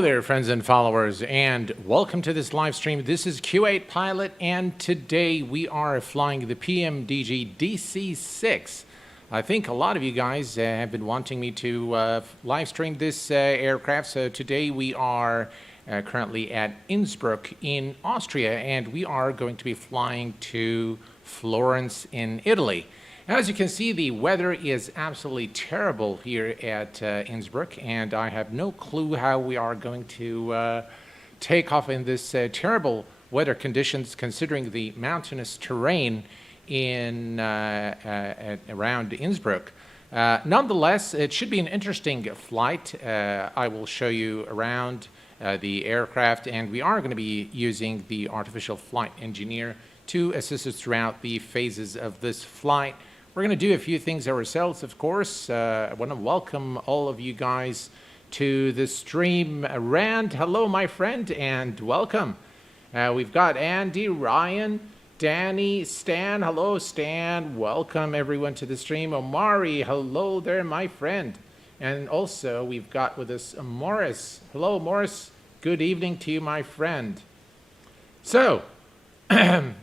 Hello there, friends and followers, and welcome to this live stream. This is Q8Pilot, and today we are flying the PMDG DC6. I think a lot of you guys have been wanting me to live stream this aircraft, so today we are currently at Innsbruck in Austria, and we are going to be flying to Florence in Italy. As you can see, the weather is absolutely terrible here at Innsbruck, and I have no clue how we are going to take off in this terrible weather conditions, considering the mountainous terrain in around Innsbruck. Nonetheless, it should be an interesting flight. I will show you around the aircraft, and we are going to be using the artificial flight engineer to assist us throughout the phases of this flight. We're going to do a few things ourselves, of course. I want to welcome all of you guys to the stream. Rand, hello, my friend, and welcome. We've got Andy, Ryan, Danny, Stan. Hello, Stan. Welcome, everyone, to the stream. Omari, hello there, my friend. And also, we've got with us Morris. Hello, Morris. Good evening to you, my friend. So, I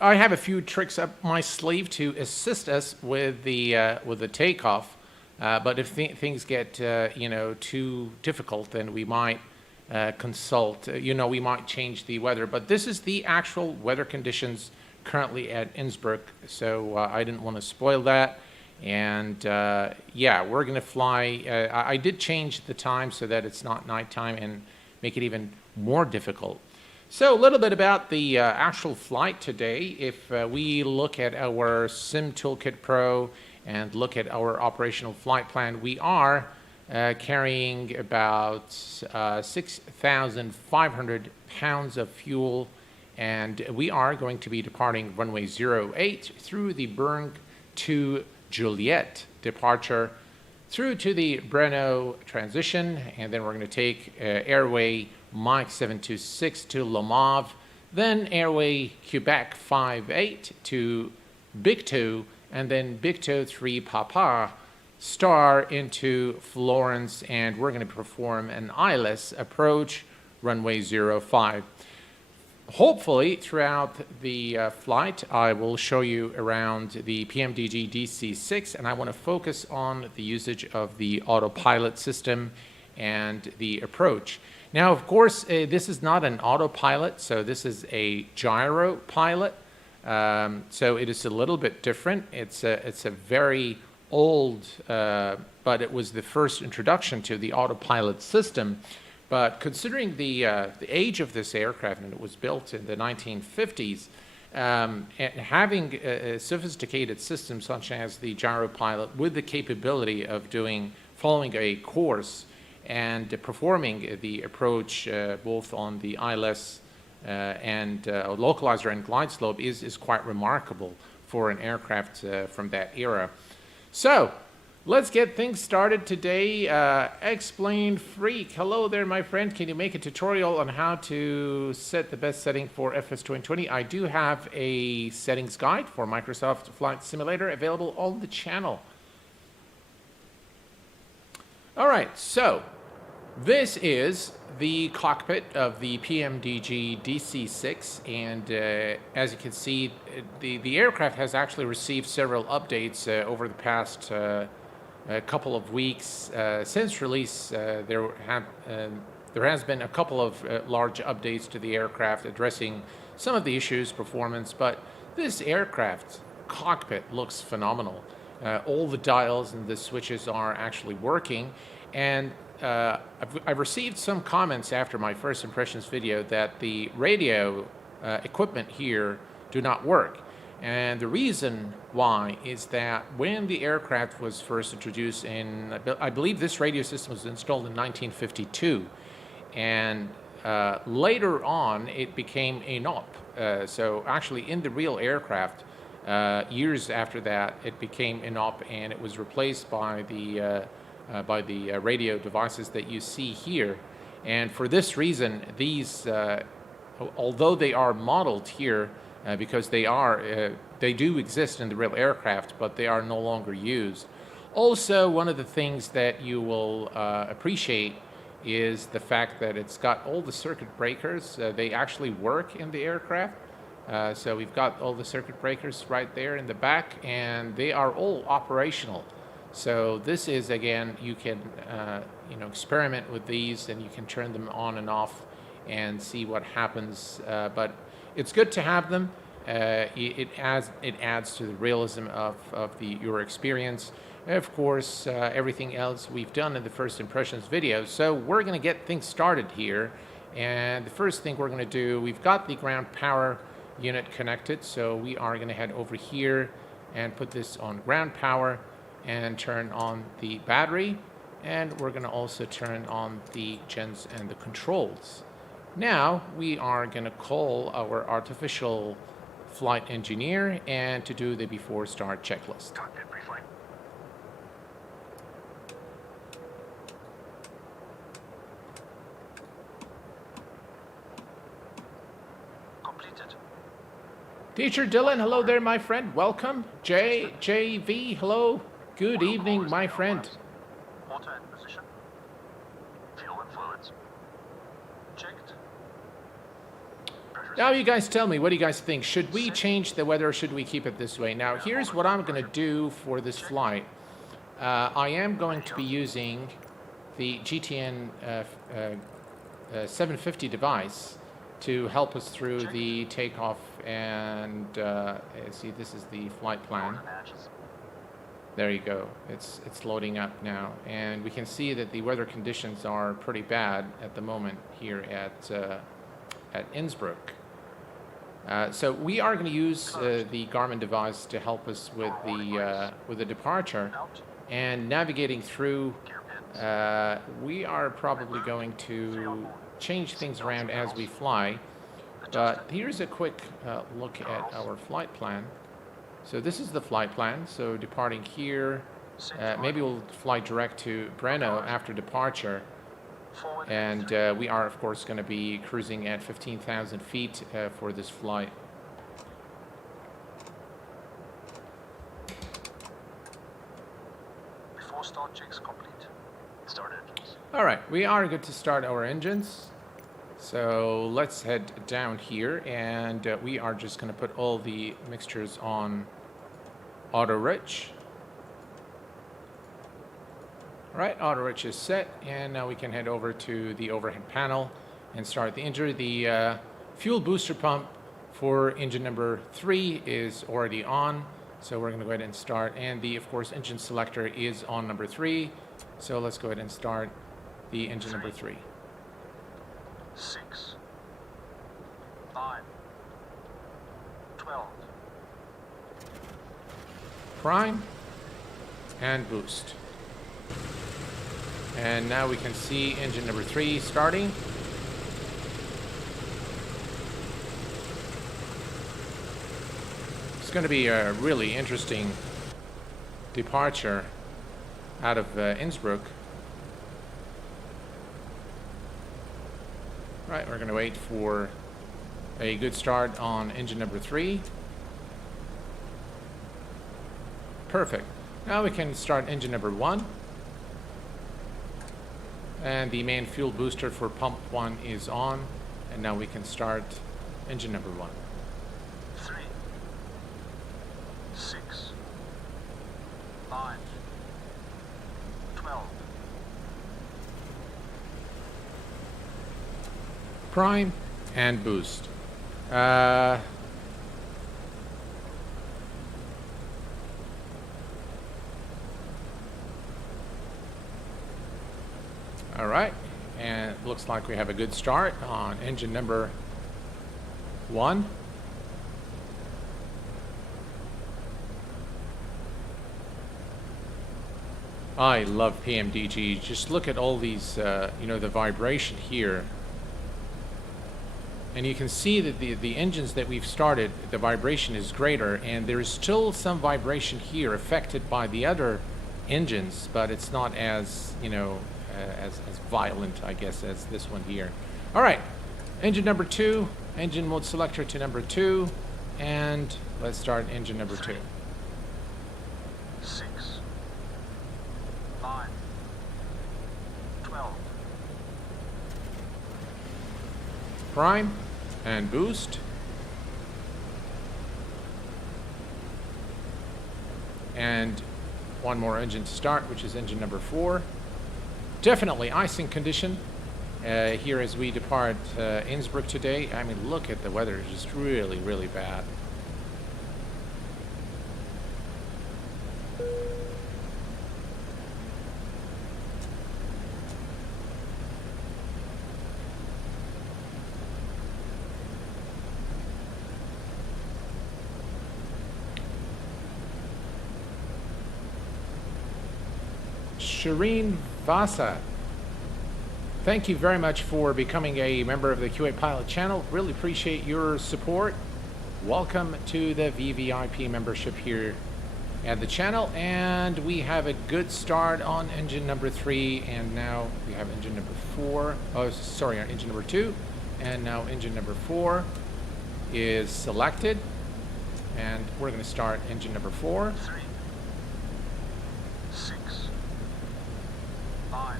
have a few tricks up my sleeve to assist us with the takeoff, but if things get too difficult, then we might consult. We might change the weather. But this is the actual weather conditions currently at Innsbruck, so I didn't want to spoil that. And yeah, we're going to fly. I did change the time so that it's not nighttime and make it even more difficult. So a little bit about the actual flight today. If we look at our Sim Toolkit Pro and look at our operational flight plan, we are carrying about 6,500 pounds of fuel, and we are going to be departing runway 08 through the Bern to Juliet departure, through to the Brno transition, and then we're going to take airway Mike 726 to Le Mans, then airway Quebec 58 to Big 2, and then Big 3 Papa star into Florence, and we're going to perform an ILS approach runway 05. Hopefully, throughout the flight, I will show you around the PMDG DC6, and I want to focus on the usage of the Autopilot system and the approach. Now, of course, this is not an autopilot, so this is a gyro pilot. So it is a little bit different. It's a very old, but it was the first introduction to the autopilot system. But considering the age of this aircraft, and it was built in the 1950s, and having a sophisticated system such as the gyro pilot with the capability of following a course and performing the approach both on the ILS and localizer and glide slope is quite remarkable for an aircraft from that era. So let's get things started today. Explain Freak, hello there, my friend. Can you make a tutorial on how to set the best setting for FS 2020? I do have a settings guide for Microsoft Flight Simulator available on the channel. All right, so this is the cockpit of the PMDG DC6, and as you can see, the aircraft has actually received several updates over the past couple of weeks. Since release, there has been a couple of large updates to the aircraft addressing some of the issues, performance, but this aircraft cockpit looks phenomenal. All the dials and the switches are actually working, and I've received some comments after my first impressions video that the radio equipment here do not work. And the reason why is that when the aircraft was first introduced I believe this radio system was installed in 1952, and later on it became a NOP. So actually in the real aircraft, years after that, it became a NOP, and it was replaced by the radio devices that you see here. And for this reason, these, although they are modeled here, because they do exist in the real aircraft, but they are no longer used. Also, one of the things that you will appreciate is the fact that it's got all the circuit breakers. They actually work in the aircraft. So we've got all the circuit breakers right there in the back, and they are all operational. So this is, again, you can experiment with these, and you can turn them on and off and see what happens. But it's good to have them. It adds to the realism of your experience. Of course, everything else we've done in the first impressions video. So we're going to get things started here. And the first thing we're going to do, we've got the ground power unit connected. So we are going to head over here and put this on ground power and turn on the battery. And we're going to also turn on the gens and the controls. Now we are going to call our artificial flight engineer and to do the before start checklist. Cockpit briefly. Completed. Teacher Dylan, hello there, my friend. Welcome. JV, hello. Good evening, my friend. Auto in position. Fuel and fluids. Checked. Now you guys tell me, what do you guys think? Should we change the weather or should we keep it this way? Now here's what I'm going to do for this flight. I am going to be using the GTN 750 device to help us through the takeoff and see, this is the flight plan. There you go. It's loading up now, and we can see that the weather conditions are pretty bad at the moment here at Innsbruck. So we are going to use the Garmin device to help us with the departure and navigating through. We are probably going to change things around as we fly, but here's a quick look at our flight plan. So this is the flight plan. So departing here, maybe we'll fly direct to Brno after departure. And we are, of course, going to be cruising at 15,000 feet for this flight. Before start checks complete. Start engines. All right, we are good to start our engines. So let's head down here, and we are just going to put all the mixtures on auto rich. All right, auto rich is set, and now we can head over to the overhead panel and start the engine. The fuel booster pump for engine number 3 is already on, so we're going to go ahead and start. And the, of course, engine selector is on number 3, so let's go ahead and start the engine number 3. 6, 9, 12. Prime and boost. And now we can see engine number 3 starting. It's going to be a really interesting departure out of Innsbruck. Right, we're going to wait for a good start on engine number 3. Perfect. Now we can start engine number 1. And the main fuel booster for pump 1 is on. And now we can start engine number 1. 3, 6, 9, 12. Prime and boost. All right, and it looks like we have a good start on engine number 1. I love PMDG. Just look at all these, the vibration here. And you can see that the engines that we've started, the vibration is greater, and there is still some vibration here affected by the other engines, but it's not as, as violent, I guess, as this one here. All right, engine number 2, engine mode selector to number 2, and let's start engine number 2. 6, prime and boost. And one more engine to start, which is engine number 4. Definitely icing condition here as we depart Innsbruck today. I mean, look at the weather, it's just really, really bad. Shireen Vasa, thank you very much for becoming a member of the Q8Pilot channel. Really appreciate your support. Welcome to the VVIP membership here at the channel. And we have a good start on engine number 3, and now we have engine number 4. Oh, sorry, engine number 2. And now engine number 4 is selected. And we're going to start engine number 4. 3, 6, 9,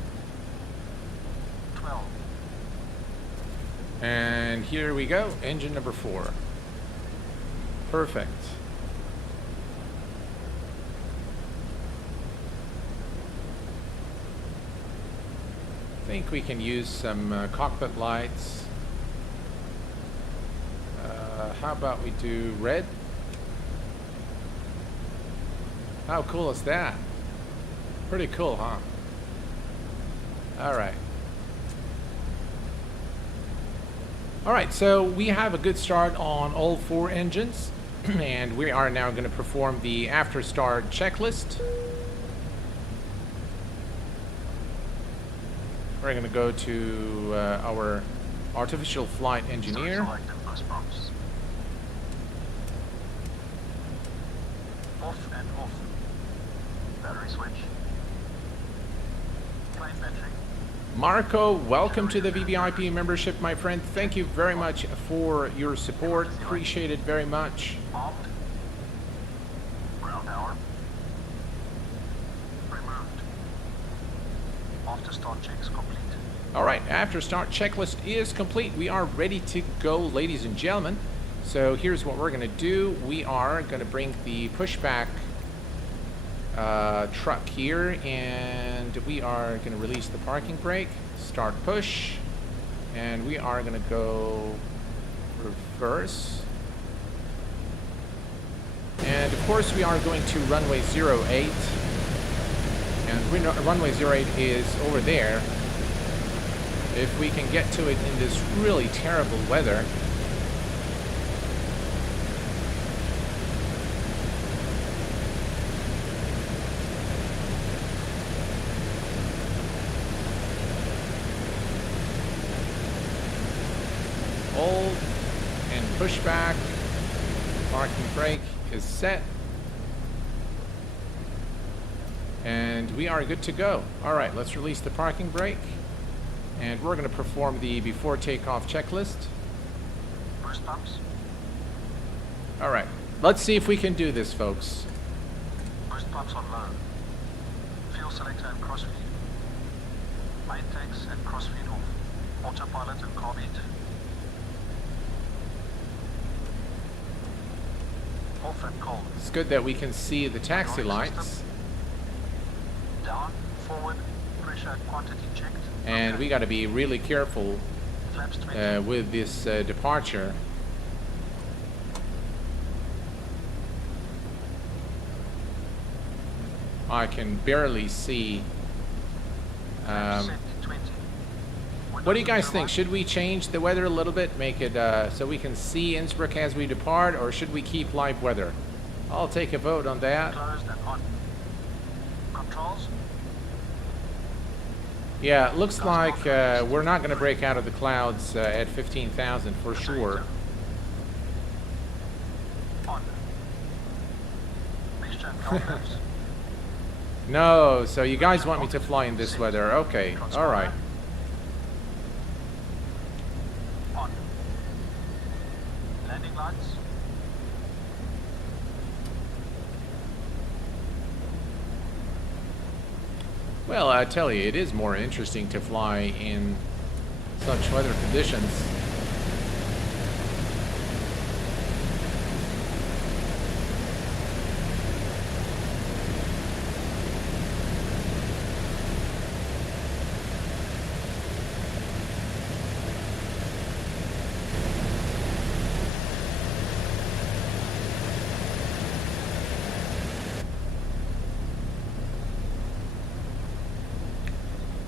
12. And here we go, engine number 4. Perfect. I think we can use some cockpit lights. How about we do red? How cool is that? Pretty cool, huh? All right. All right, so we have a good start on all 4 engines, and we are now going to perform the after start checklist. We're going to go to our artificial flight engineer. Select and boost pumps. Off and off. Battery switch. Plane battery. Marco, welcome to the VVIP membership, my friend. Thank you very much for your support. Appreciate it very much. Armed. Ground power. Removed. After start checks complete. All right, after start checklist is complete. We are ready to go, ladies and gentlemen. So here's what we're going to do. We are going to bring the pushback truck here, and we are going to release the parking brake, start push, and we are going to go reverse. And of course we are going to runway 08, and runway 08 is over there. If we can get to it in this really terrible weather. Hold and push back. Parking brake is set. And we are good to go. All right, let's release the parking brake. And we're going to perform the before takeoff checklist. Boost pumps. All right, let's see if we can do this, folks. Boost pumps on low. Fuel selector and crossfeed. Main tanks and crossfeed off. Autopilot and carb heat. Off and cold. It's good that we can see the taxi lights. Down, forward, pressure quantity checked. And Okay. we got to be really careful Flaps 20. with this departure. I can barely see. Flaps set 20. What do you guys think? Should we change the weather a little bit, make it so we can see Innsbruck as we depart, or should we keep live weather? I'll take a vote on that. Closed and on. Controls. Yeah, it looks like we're not going to break out of the clouds at 15,000 for sure. On. Mixture and calculus. No, so you guys want me to fly in this weather? Okay, all right. On. Landing lights. Well, I tell you, it is more interesting to fly in such weather conditions.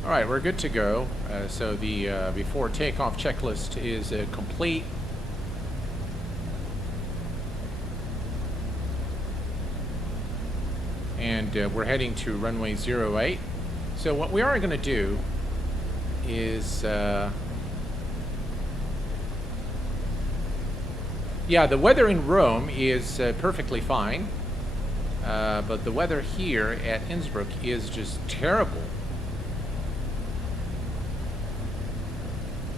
All right, we're good to go. So the before takeoff checklist is complete. And we're heading to runway 08. So what we are going to do is, yeah, the weather in Rome is perfectly fine, but the weather here at Innsbruck is just terrible.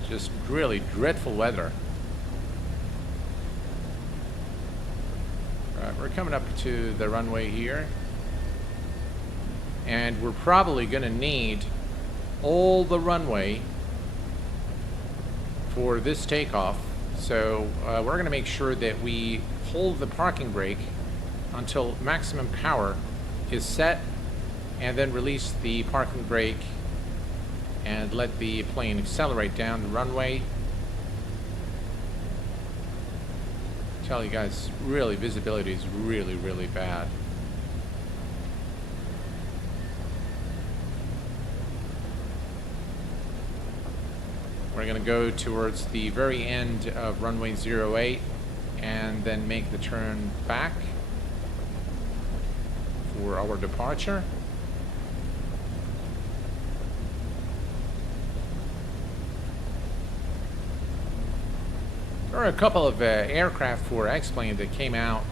Just really dreadful weather. All right, we're coming up to the runway here. And we're probably going to need all the runway for this takeoff. So we're going to make sure that we hold the parking brake until maximum power is set, and then release the parking brake and let the plane accelerate down the runway. I tell you guys, really, visibility is really, really bad. We're going to go towards the very end of runway 08 and then make the turn back for our departure. There are a couple of aircraft for X-Plane that came out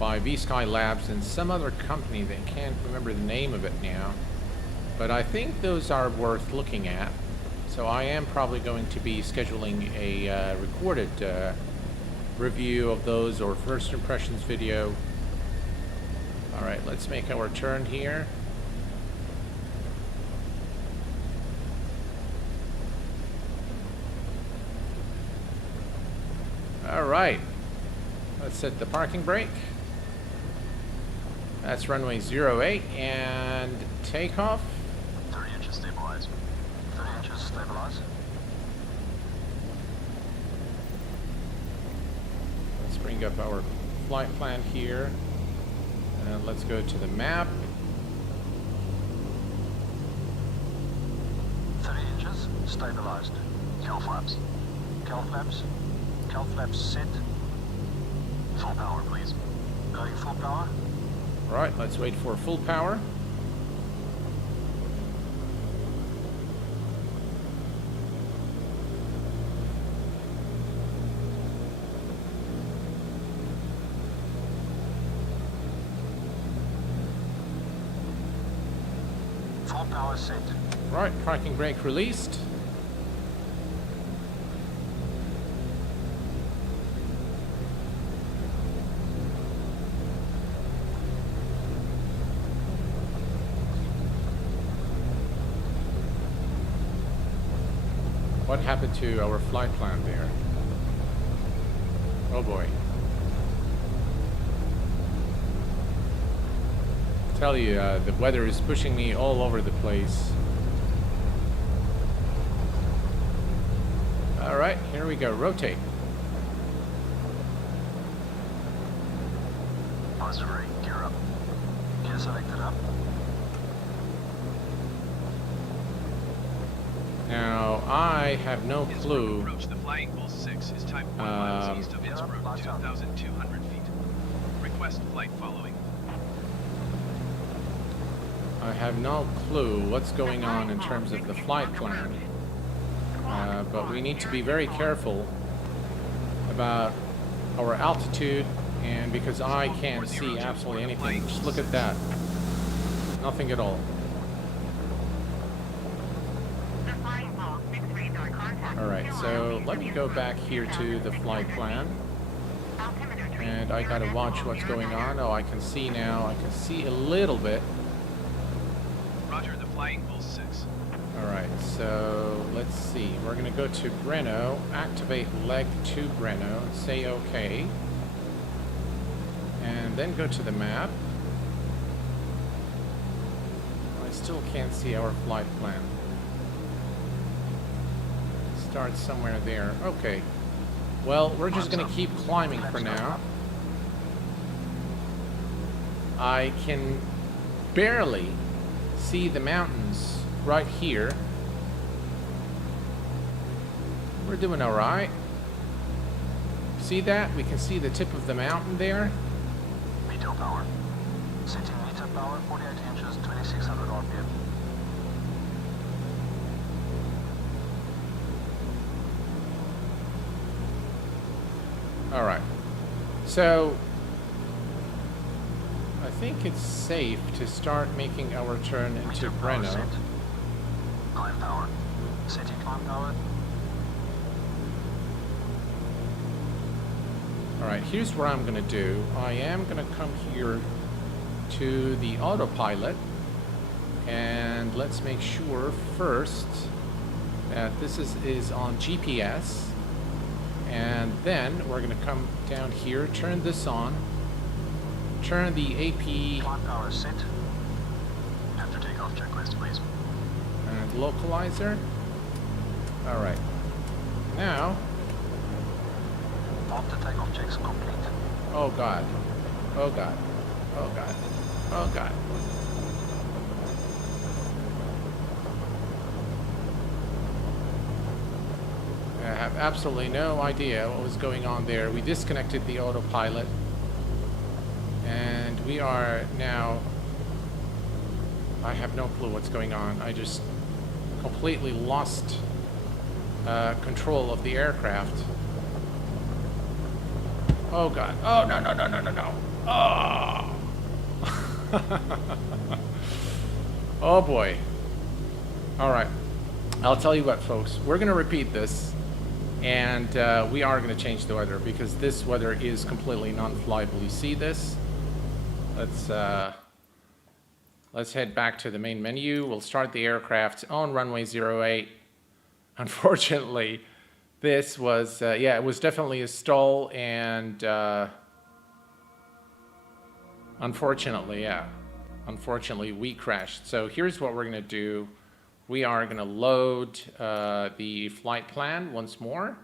by V-Sky Labs and some other company that I can't remember the name of it now, but I think those are worth looking at. So I am probably going to be scheduling a recorded review of those, or first impressions video. All right, let's make our turn here. All right, let's set the parking brake. That's runway 08 and takeoff. 30 inches stabilize. 30 inches stabilize. Let's bring up our flight plan here. And let's go to the map. 30 inches stabilized. Cal flaps. Cal flaps. Cal flaps set. Full power, please. Going full power. All right, let's wait for full power. Full power set. All right, parking brake released. What happened to our flight plan there? Oh boy. I tell you, the weather is pushing me all over the place. All right, here we go. Rotate. Positive rate, gear up. Gear selected up. Now, I have no clue. Approach the Flying Bull 6 is type 1 miles east of Innsbruck, 2,200 feet. Request flight following. I have no clue what's going on in terms of the flight plan. But we need to be very careful about our altitude, and because I can't see absolutely anything. Just look at that. Nothing at all. Alright, so let me go back here to the flight plan. And I gotta watch what's going on. Oh, I can see now. I can see a little bit. Roger, the Flying Bull 6. Alright, so let's see. We're gonna go to Breno, activate leg to Breno, say OK. And then go to the map. I still can't see our flight plan. Start somewhere there. Okay. Well, we're just going to keep climbing for now. I can barely see the mountains right here. We're doing all right. See that? We can see the tip of the mountain there. Meter power. Setting meter power 48 inches, 2600 RPM. All right. So I think it's safe to start making our turn into Meter power Breno. set. Climb power. Setting climb power. All right, here's what I'm gonna do. I am gonna come here to the Autopilot, and let's make sure first that this is on GPS, and then we're gonna come down here, turn this on, turn the AP Climb power set. After takeoff checklist, please. and localizer. All right, now, After takeoff checks complete. oh God, oh God, oh God, oh God. I have absolutely no idea what was going on there. We disconnected the autopilot, and we are now, I have no clue what's going on. I just completely lost control of the aircraft. Oh God. Oh, no, no, no, no, no, no. Oh. Oh boy. All right. I'll tell you what, folks. We're going to repeat this, and we are going to change the weather because this weather is completely non-flyable. You see this? Let's head back to the main menu. We'll start the aircraft on runway 08. Unfortunately, this was, yeah, it was definitely a stall, and unfortunately, yeah, unfortunately, we crashed. So here's what we're going to do. We are going to load the flight plan once more,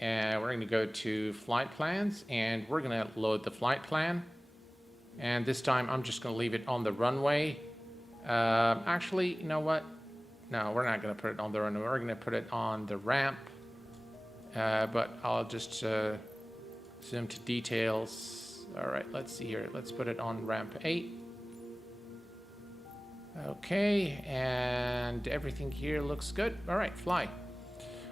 and we're going to go to flight plans, and we're going to load the flight plan. And this time, I'm just going to leave it on the runway. Actually, you know what? No, we're not going to put it on the runway. We're going to put it on the ramp. But I'll just zoom to details. All right, let's see here. Let's put it on ramp 8. Okay, and everything here looks good. All right, fly.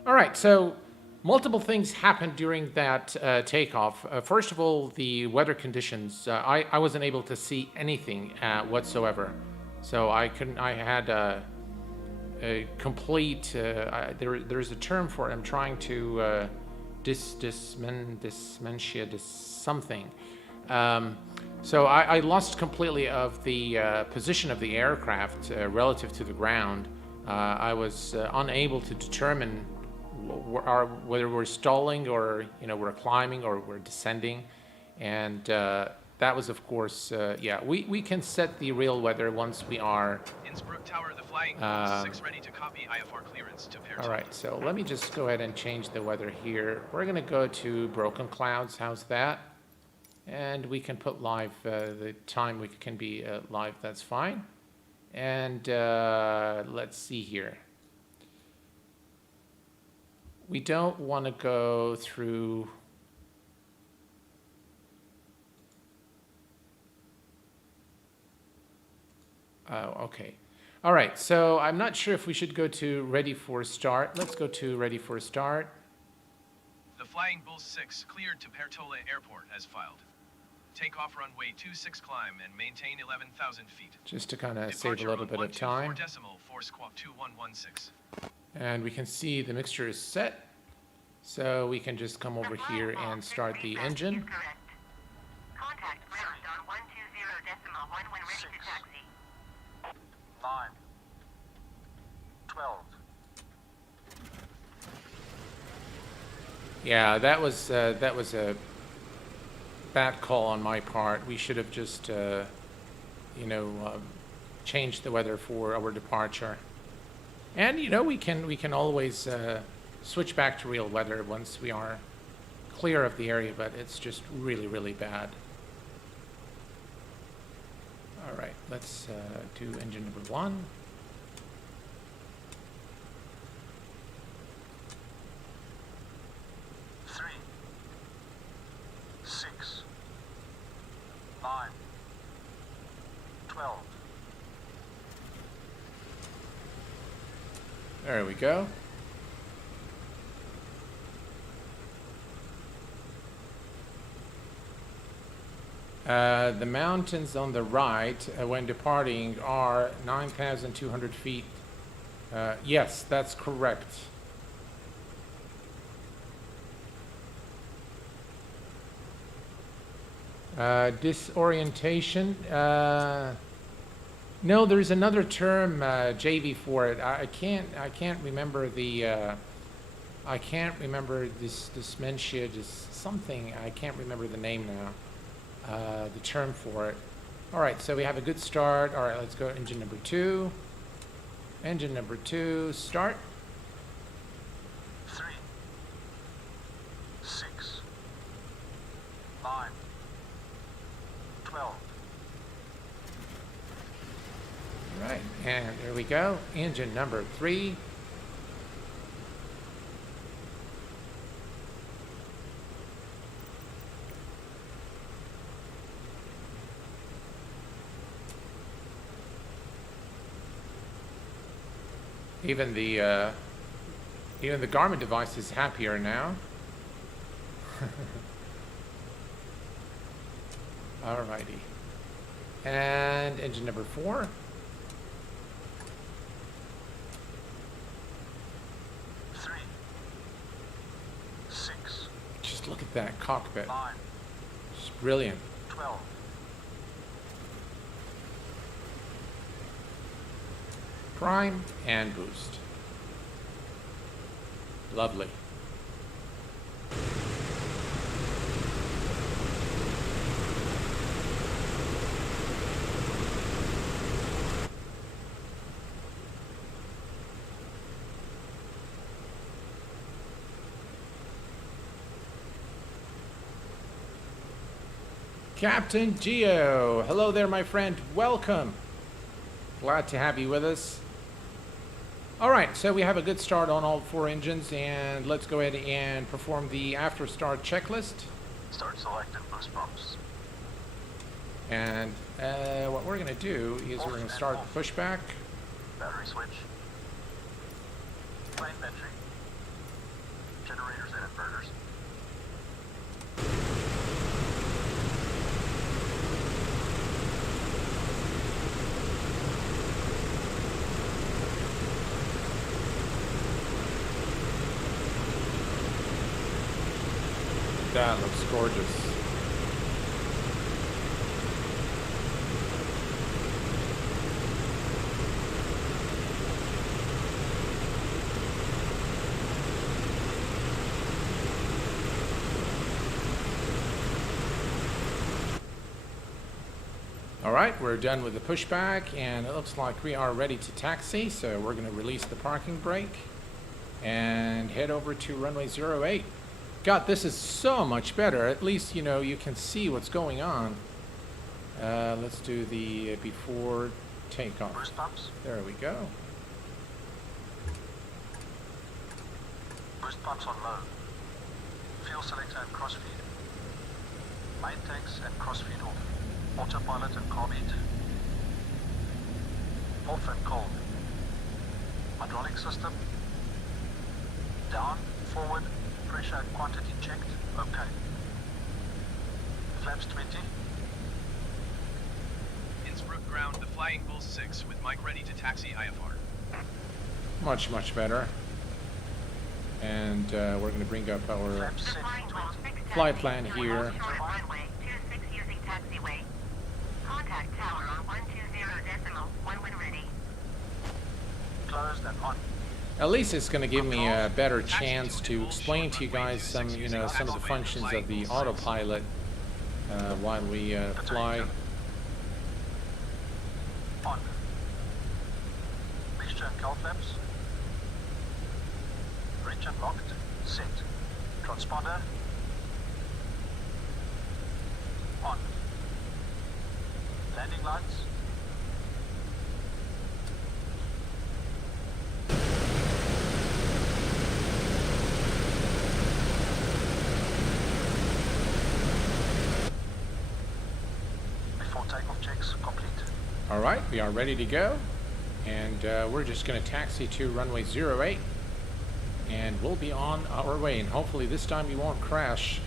All right, so multiple things happened during that takeoff. First of all, the weather conditions. I wasn't able to see anything whatsoever. So I had a complete, there's a term for it. I'm trying to something. So I lost completely of the position of the aircraft relative to the ground. I was unable to determine whether we're stalling or we're climbing or we're descending, and that was, of course, yeah. We can set the real weather once we are. Innsbruck Tower, the flying 6 ready to copy IFR clearance to Perton. All right, so let me just go ahead and change the weather here. We're gonna go to broken clouds. How's that? And we can put live the time we can be live. That's fine. And let's see here. We don't want to go through. Oh, okay. All right, so I'm not sure if we should go to ready for start. Let's go to ready for start. The Flying Bull 6 cleared to Pertola Airport as filed. Takeoff runway 26 climb and maintain 11,000 feet. Just to kind of save a little bit of time. Decimal, force squawk 2116. And we can see the mixture is set. So we can just come over here and start the engine. Contact ground on 120.1 when ready to taxi. 9, 12. Yeah, that was a bad call on my part. We should have just, changed the weather for our departure. And we can always switch back to real weather once we are clear of the area, but it's just really, really bad. All right, let's do engine number 1. There we go. The mountains on the right when departing are 9,200 feet. Yes, that's correct. Disorientation. No, there's another term, JV, for it. I can't remember the. I can't remember this dementia. Just something. I can't remember the name now. The term for it. All right, so we have a good start. All right, let's go engine number 2. Engine number 2, start. 3, 6, 9, 12. All right, and there we go. Engine number 3. Even the Garmin device is happier now. Alrighty. And engine number 4. 3, 6, Just look at that cockpit. 9, It's brilliant. 12. Prime and boost. Lovely. Captain Geo, hello there, my friend. Welcome. Glad to have you with us. All right, so we have a good start on all 4 engines, and let's go ahead and perform the after start checklist. Start selected boost pumps. And what we're going to do is we're going to start the pushback. Battery switch. Plane entry. Generators and inverters. That looks gorgeous. All right, we're done with the pushback, and it looks like we are ready to taxi, so we're going to release the parking brake and head over to runway 08. God, this is so much better. At least, you know, you can see what's going on. Let's do the before takeoff. Boost pumps. There we go. Boost pumps on low. Fuel selector and crossfeed. Main tanks and crossfeed off. Autopilot and carb heat. Off and cold. Hydraulic system. Down, forward. Pressure and quantity checked. Okay. Flaps 20. Innsbruck ground, the Flying Bull 6 with Mike ready to taxi IFR. Much, much better. And we're going to bring up our Flaps set 20. flight plan here. Runway 26 using taxiway. Contact tower on 120.1 when ready. Closed and on. At least it's going to give me a better chance to explain to you guys some, you know, some of the functions of the autopilot while we fly. On. Mixture and cowl flaps. Reach unlocked. Set. Transponder. On. Landing lights. Before takeoff checks complete. All right, we are ready to go. And we're just going to taxi to runway 08. And we'll be on our way. And hopefully this time we won't crash.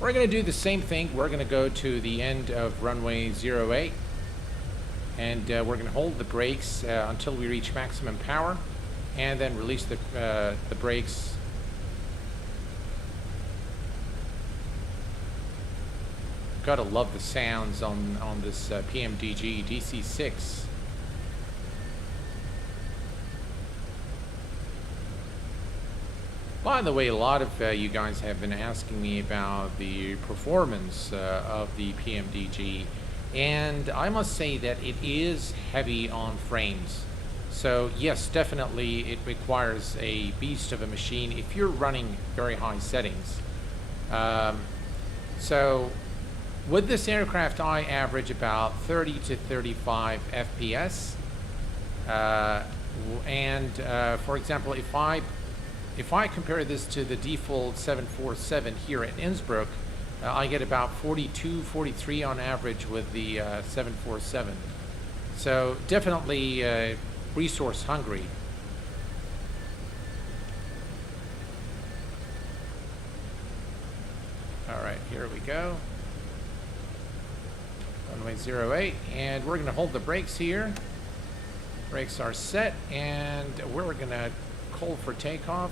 We're going to do the same thing. We're going to go to the end of runway 08. And we're going to hold the brakes until we reach maximum power. And then release the brakes. Gotta love the sounds on this PMDG DC6. By the way, a lot of you guys have been asking me about the performance of the PMDG, and I must say that it is heavy on frames. So yes, definitely it requires a beast of a machine if you're running very high settings. So with this aircraft, I average about 30 to 35 FPS. For example, if I compare this to the default 747 here at Innsbruck, I get about 42, 43 on average with the 747. So definitely resource hungry. All right, here we go. Runway 08, and we're going to hold the brakes here. Brakes are set, and we're going to call for takeoff.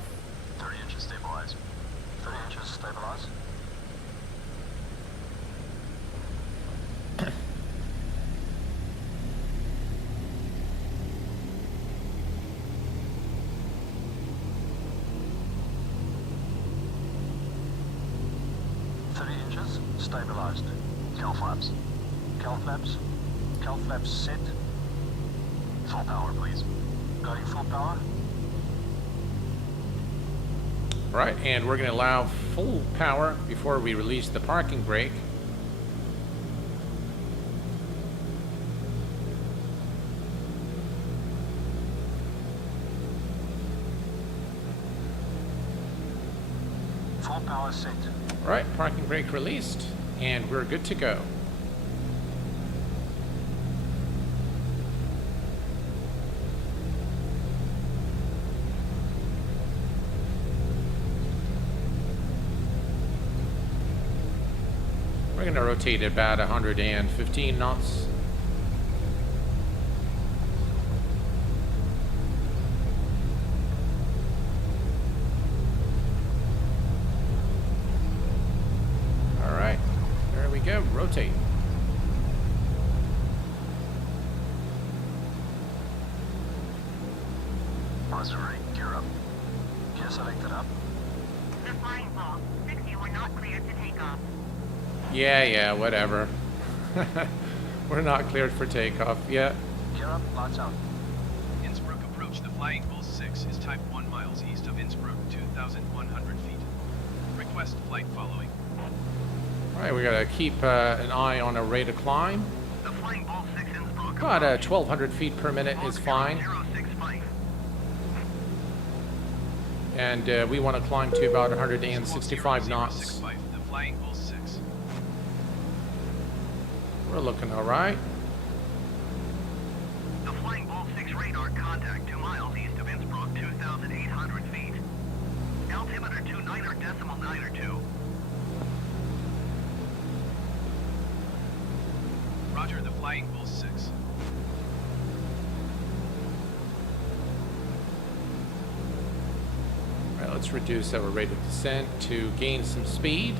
30 inches stabilize. 30 inches stabilize. Stabilized. Cal flaps. Cal flaps. Cal flaps set. Full power, please. Going full power. Right, and we're going to allow full power before we release the parking brake. Full power set. All right, parking brake released, and we're good to go. We're going to rotate at about 115 knots. All right, there we go, rotate. Buzzer rate, gear up. Gear selected up. The flying ball. 6, you were not cleared to take off. Yeah, whatever. We're not cleared for takeoff yet. Gear up, lights out. Innsbruck approach. The Flying Bull 6 is type 1 miles east of Innsbruck, 2,100 feet. Request flight following. All right, we got to keep an eye on our rate of climb. The flying ball 6 Innsbruck. About 1,200 feet per minute is fine. 065. And we want to climb to about 165 knots. 065, the Flying Bull 6. We're looking all right. The flying ball 6 radar contact 2 miles east of Innsbruck, 2,800 feet. Altimeter 29.92. Roger, the Flying Bull 6. All right, let's reduce our rate of descent to gain some speed.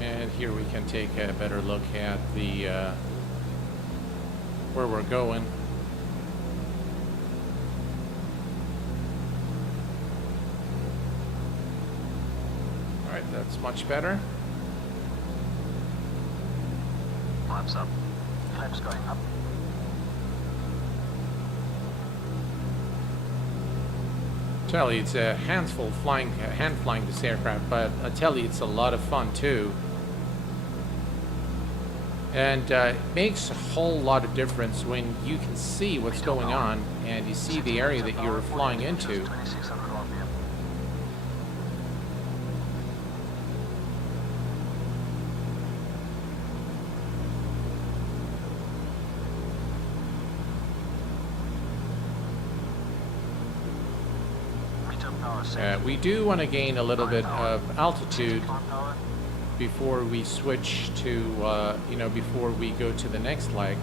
And here we can take a better look at the where we're going. All right, that's much better. Flaps up. Flaps going up. Tell you, it's a handful hand flying this aircraft, but I tell you, it's a lot of fun too. And it makes a whole lot of difference when you can see what's going on and you see the area that you're flying into. 2600 RPM. Meter power set. We do want to gain a little bit of altitude Climb power. before we switch to, you know, before we go to the next leg.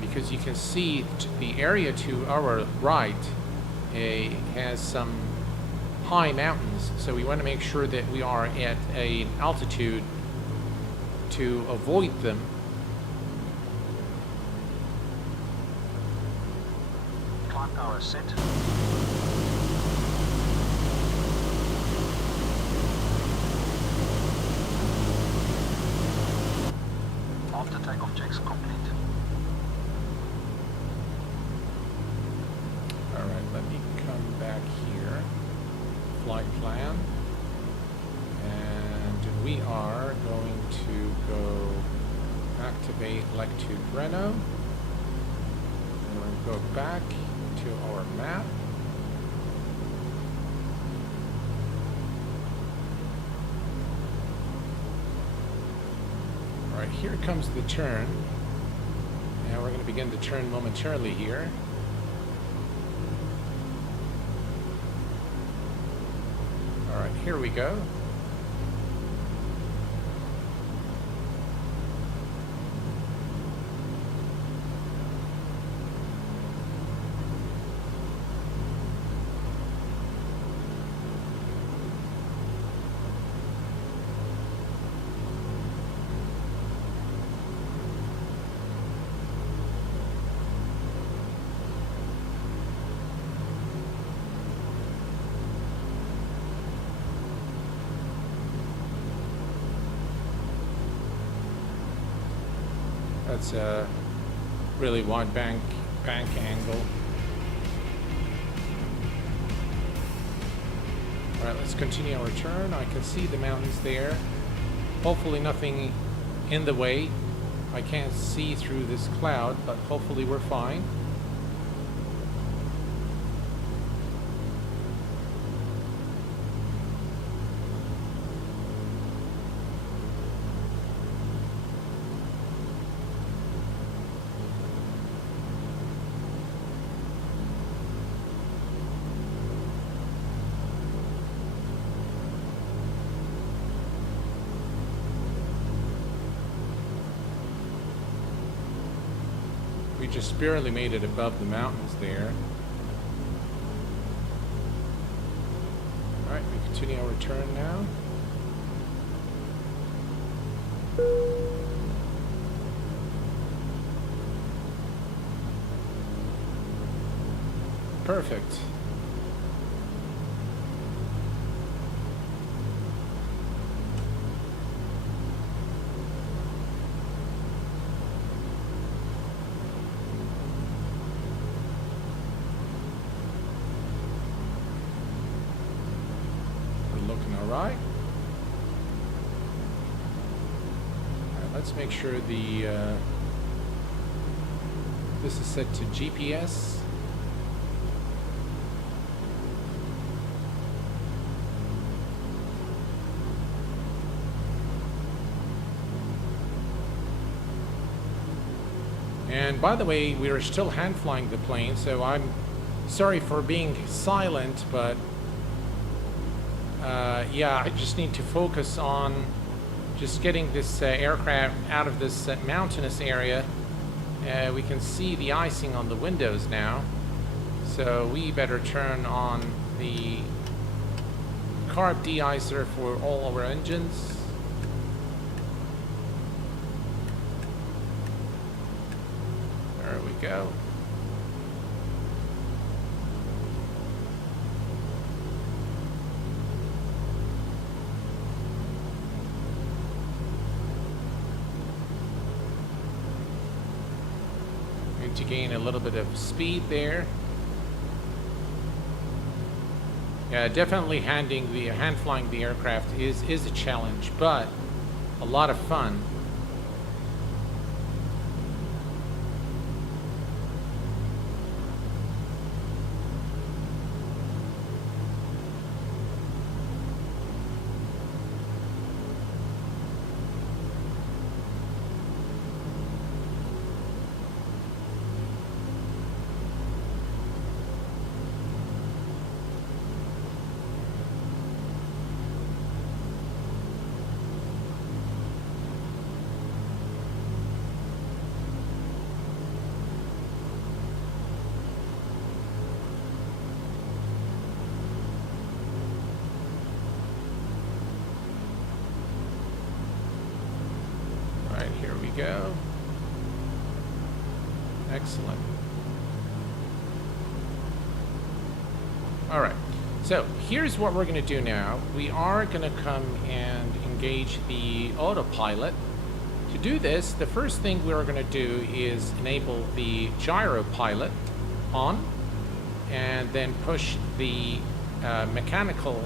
Because you can see the area to our right has some high mountains, so we want to make sure that we are at an altitude to avoid them. Climb power set. After takeoff checks complete. All right, let me come back here. Flight plan. And we are going to go activate LEC 2 Breno. And we're going to go back to our map. All right, here comes the turn. Now we're going to begin to turn momentarily here. All right, here we go. That's a really wide bank angle. All right, let's continue our turn. I can see the mountains there. Hopefully nothing in the way. I can't see through this cloud, but hopefully we're fine. We just barely made it above the mountains there. All right, we continue our turn now. Perfect. Right. Let's make sure the this is set to GPS. And by the way, we are still hand flying the plane, so I'm sorry for being silent, but yeah, I just need to focus on just getting this aircraft out of this mountainous area. We can see the icing on the windows now, so we better turn on the carb de-icer for all our engines. There we go. To gain a little bit of speed there. Yeah, definitely hand flying the aircraft is a challenge, but a lot of fun. go. Excellent. All right. So here's what we're going to do now. We are going to come and engage the Autopilot. To do this, the first thing we're going to do is enable the gyro pilot on, and then push the mechanical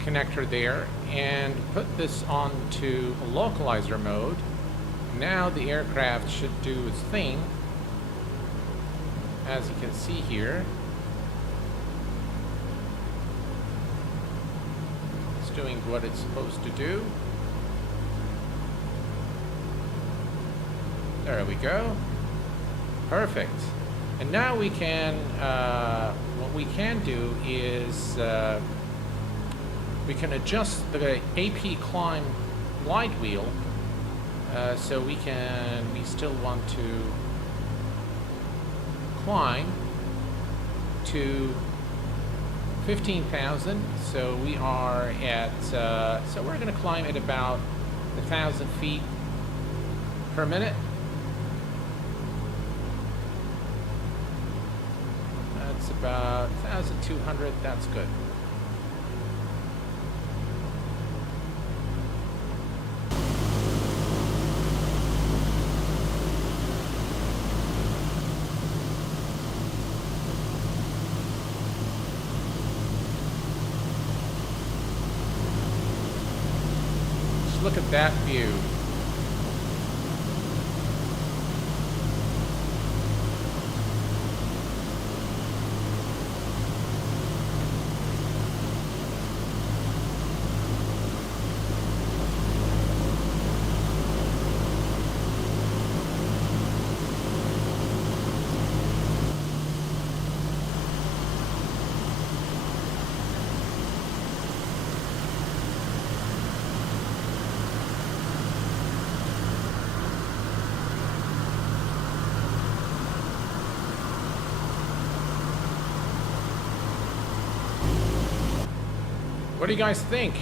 connector there and put this onto a localizer mode. Now the aircraft should do its thing, as you can see here. It's doing what it's supposed to do. There we go. Perfect. And now we can, what we can do is we can adjust the AP climb glide wheel, so we still want to climb to 15,000. So we are at, so we're going to climb at about 1,000 feet per minute. That's about 1,200. That's good. Just look at that view. What do you guys think?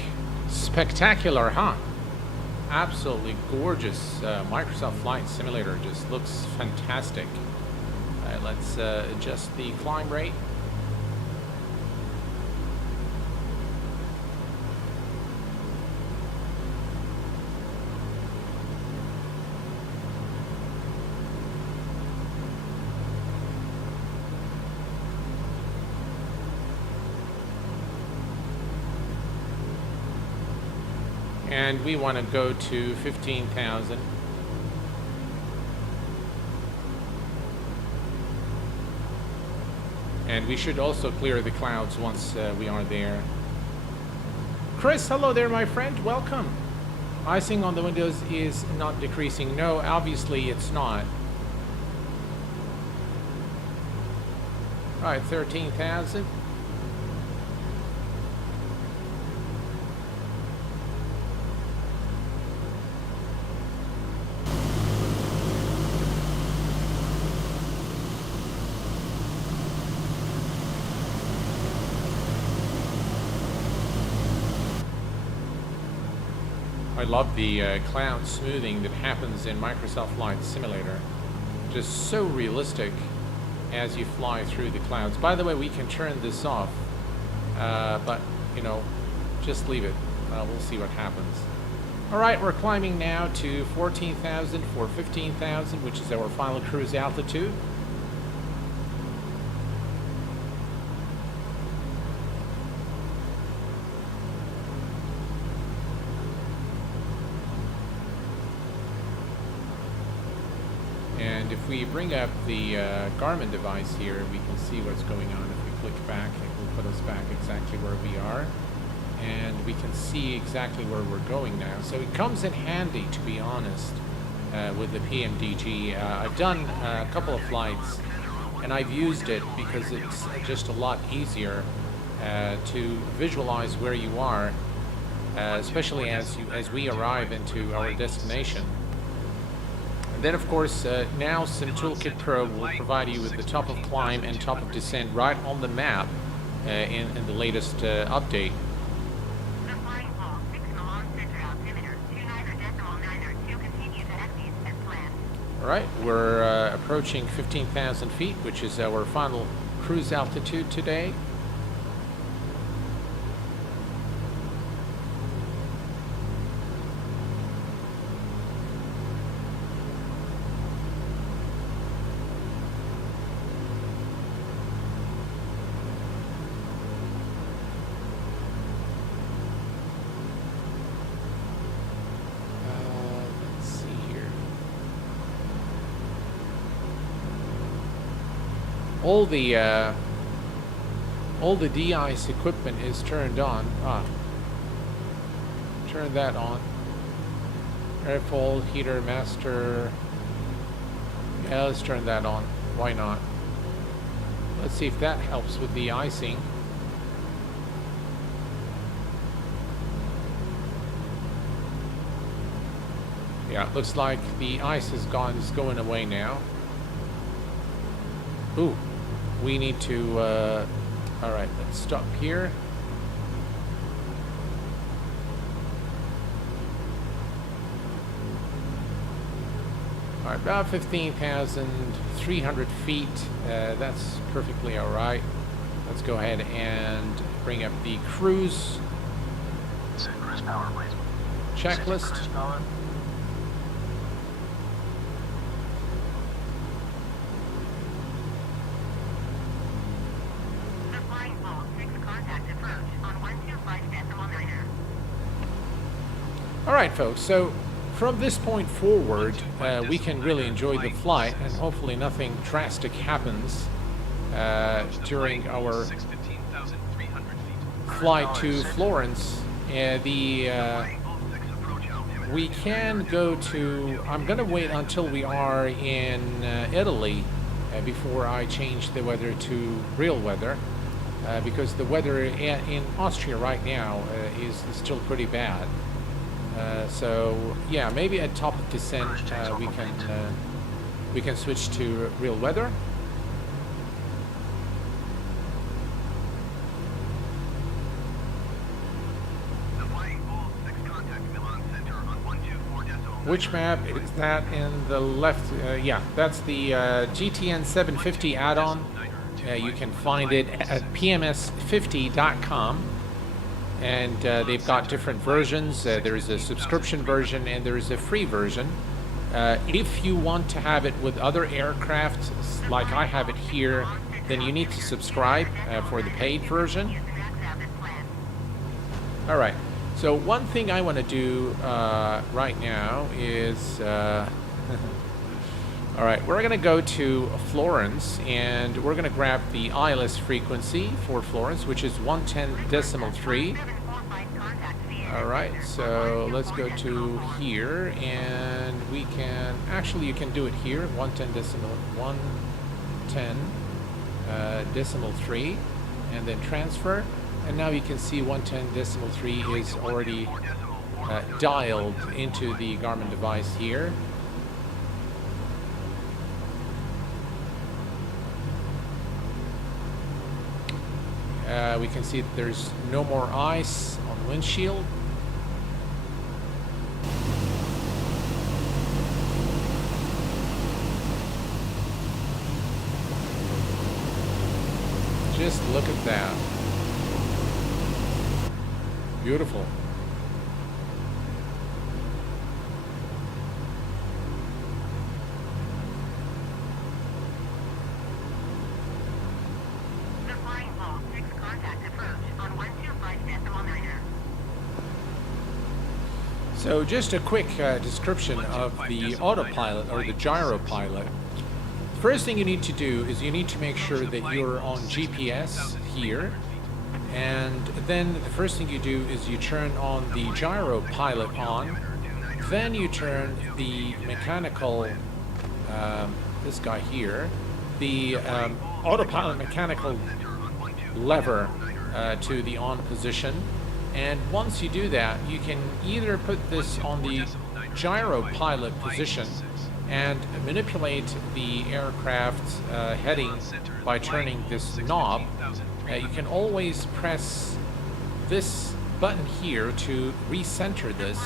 Spectacular, huh? Absolutely gorgeous. Microsoft Flight Simulator just looks fantastic. Let's adjust the climb rate. And we want to go to 15,000. And we should also clear the clouds once we are there. Chris, hello there, my friend. Welcome. Icing on the windows is not decreasing. No, obviously it's not. All right, 13,000. I love the cloud smoothing that happens in Microsoft Flight Simulator. Just so realistic as you fly through the clouds. By the way, we can turn this off, but you know, just leave it. We'll see what happens. All right, we're climbing now to 14,000 for 15,000, which is our final cruise altitude. And if we bring up the Garmin device here, we can see what's going on. If we click back, it will put us back exactly where we are. And we can see exactly where we're going now. So it comes in handy, to be honest, with the PMDG. I've done a couple of flights, and I've used it because it's just a lot easier to visualize where you are, especially as we arrive into our destination. Then, of course, now SimToolkit Pro will provide you with the top of climb and top of descent right on the map in the latest update. All right, we're approaching 15,000 feet, which is our final cruise altitude today. All the de-ice equipment is turned on. Turn that on. Airfoil, heater, master. Yeah, let's turn that on. Why not? Let's see if that helps with the icing. Yeah, it looks like the ice is gone. It's going away now. Ooh. We need to, all right, let's stop here. All right, about 15,300 feet. That's perfectly all right. Let's go ahead and bring up the cruise Cruise power, please. checklist. Cruise power. All right, folks, so from this point forward, we can really enjoy the flight, and hopefully nothing drastic happens during our flight to Florence. We can go to, I'm going to wait until we are in Italy before I change the weather to real weather, because the weather in Austria right now is still pretty bad. So yeah, maybe at top of descent we can switch to real weather. Which map is that in the left? Yeah, that's the GTN 750 add-on. You can find it at pms50.com. And they've got different versions. There's a subscription version and there's a free version. If you want to have it with other aircraft, like I have it here, then you need to subscribe for the paid version. All right. So one thing I want to do right now is, all right, we're going to go to Florence and we're going to grab the ILS frequency for Florence, which is 110.3. All right, so let's go to here and we can, actually you can do it here, 110.3 and then transfer. And now you can see 110.3 is already dialed into the Garmin device here. We can see that there's no more ice on the windshield. Just look at that. Beautiful. So just a quick description of the Autopilot or the GyroPilot. First thing you need to do is you need to make sure that you're on GPS here, and then the first thing you do is you turn on the GyroPilot on, then you turn the mechanical, this guy here, the Autopilot mechanical lever to the on position. And once you do that, you can either put this on the GyroPilot position and manipulate the aircraft's heading by turning this knob. You can always press this button here to recenter this,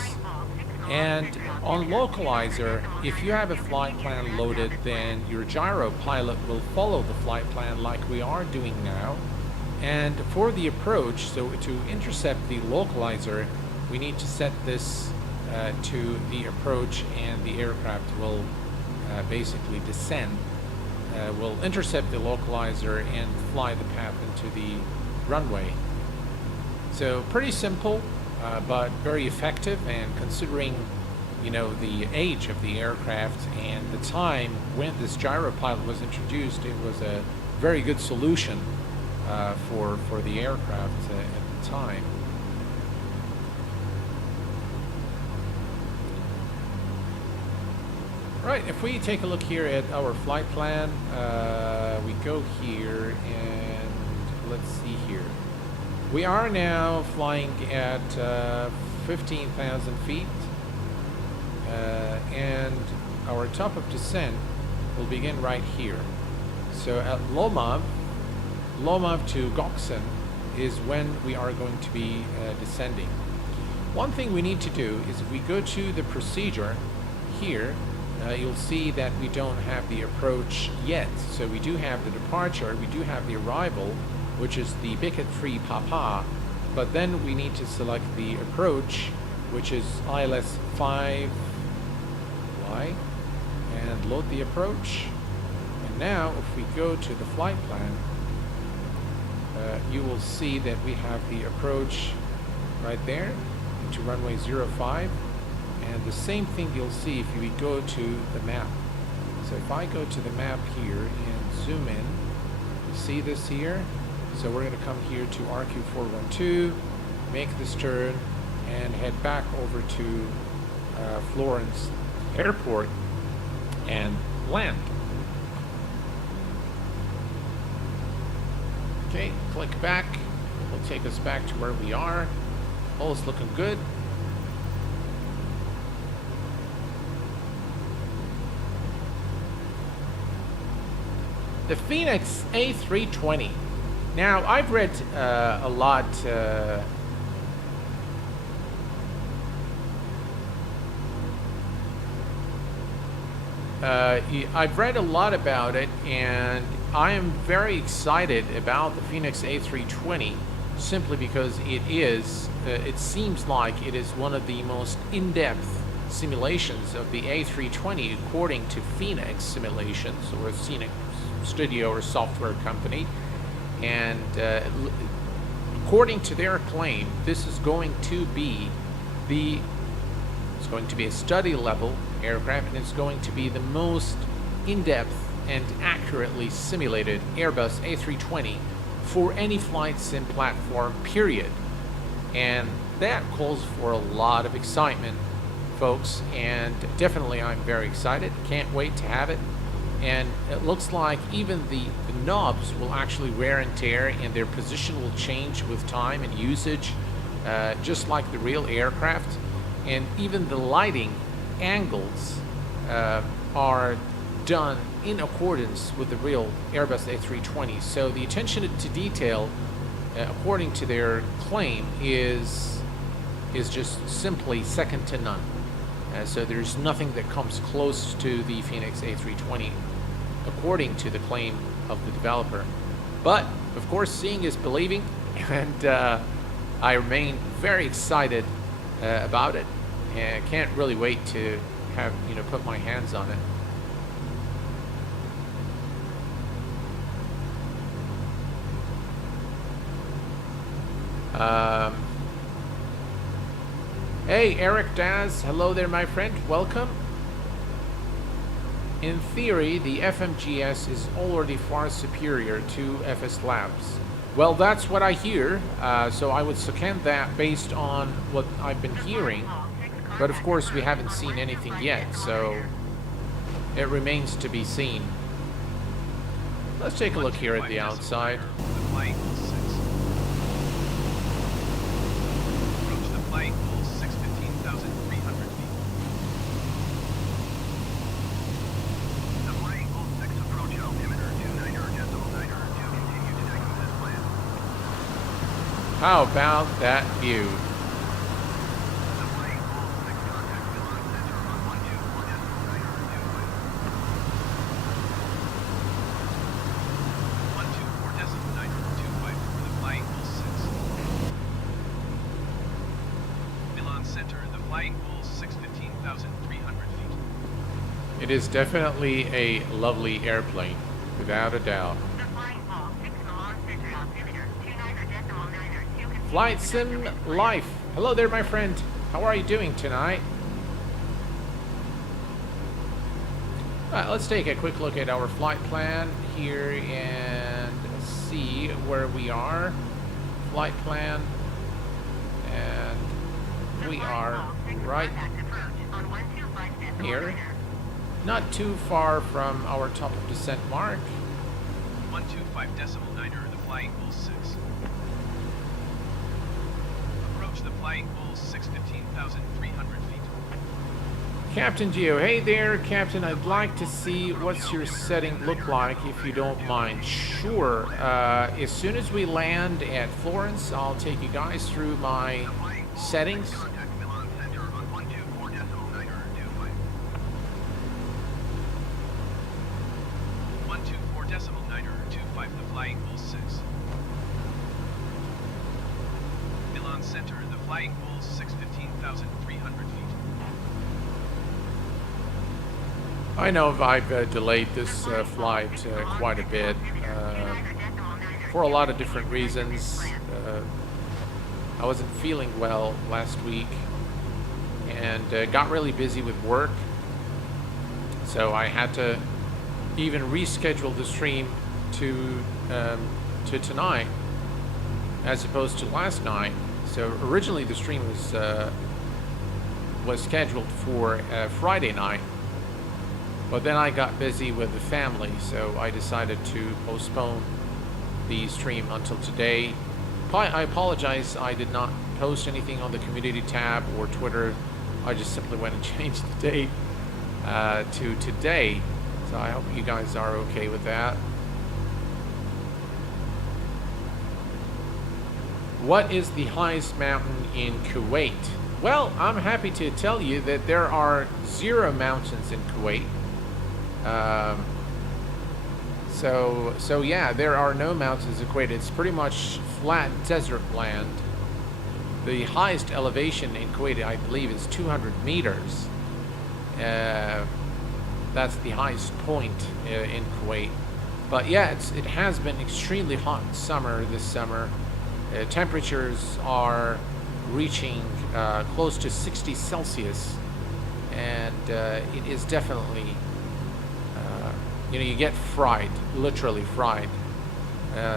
And on localizer, if you have a flight plan loaded, then your gyro pilot will follow the flight plan like we are doing now. And for the approach, so to intercept the localizer, we need to set this to the approach, and the aircraft will basically descend. Will intercept the localizer and fly the path into the runway. So pretty simple, but very effective, and considering, you know, the age of the aircraft and the time when this gyro pilot was introduced, it was a very good solution for the aircraft at the time. Right, if we take a look here at our flight plan, we go here and let's see here. We are now flying at 15,000 feet, and our top of descent will begin right here. So at Lomov to Goksen is when we are going to be descending. One thing we need to do is, if we go to the procedure here, you'll see that we don't have the approach yet. So we do have the departure, we do have the arrival, which is the Bicket 3 Papa, but then we need to select the approach, which is ILS 5Y, and load the approach. And now if we go to the flight plan, you will see that we have the approach right there into runway 05. And the same thing you'll see if we go to the map. So if I go to the map here and zoom in, you see this here. So we're going to come here to RQ412, make this turn, and head back over to Florence Airport and land. Okay, click back. It'll take us back to where we are. All is looking good. The Phoenix A320. Now, I've read a lot I've read a lot about it, and I am very excited about the Phoenix A320, simply because it seems like it is one of the most in-depth simulations of the A320 according to Phoenix Simulations, or Phoenix Studio or software company. And according to their claim, this is going to be a study level aircraft, and it's going to be the most in-depth and accurately simulated Airbus A320 for any flight sim platform, period. And that calls for a lot of excitement, folks, and definitely I'm very excited. Can't wait to have it. And it looks like even the knobs will actually wear and tear, and their position will change with time and usage, just like the real aircraft. And even the lighting angles are done in accordance with the real Airbus A320. So the attention to detail, according to their claim, is just simply second to none. So there's nothing that comes close to the Phoenix A320, according to the claim of the developer. But of course, seeing is believing, and I remain very excited about it, and can't really wait to have, put my hands on it. Hey, Eric Daz, hello there, my friend, welcome. In theory, the FMGS is already far superior to FS Labs. Well, that's what I hear, so I would second that based on what I've been hearing. But of course, we haven't seen anything yet, so it remains to be seen. Let's take a look here at the outside. How about that view? It is definitely a lovely airplane, without a doubt. Flight Sim Life. Hello there, my friend. How are you doing tonight? Let's take a quick look at our flight plan here and see where we are. Flight plan. And we are right here. Not too far from our top of descent mark. 125.9er, the Flying Bull 6. Approach the Flying Bull 6, 15,300 feet. Captain Geo, hey there, Captain. I'd like to see what's your setting look like, if you don't mind. Sure. As soon as we land at Florence, I'll take you guys through my settings. 124.9er, 25, the Flying Bull 6. Milan Center, the Flying Bull 6, 15,300 feet. I know I've delayed this flight quite a bit for a lot of different reasons. I wasn't feeling well last week and got really busy with work, so I had to even reschedule the stream to tonight as opposed to last night. So originally the stream was scheduled for Friday night. But then I got busy with the family, so I decided to postpone the stream until today. I apologize, I did not post anything on the community tab or Twitter. I just simply went and changed the date to today. So I hope you guys are okay with that. What is the highest mountain in Kuwait? Well, I'm happy to tell you that there are 0 mountains in Kuwait. So yeah, there are no mountains in Kuwait. It's pretty much flat desert land. The highest elevation in Kuwait, I believe, is 200 meters. That's the highest point in Kuwait. But yeah, it has been extremely hot summer this summer. Temperatures are reaching close to 60 Celsius, and it is definitely you get fried, literally fried.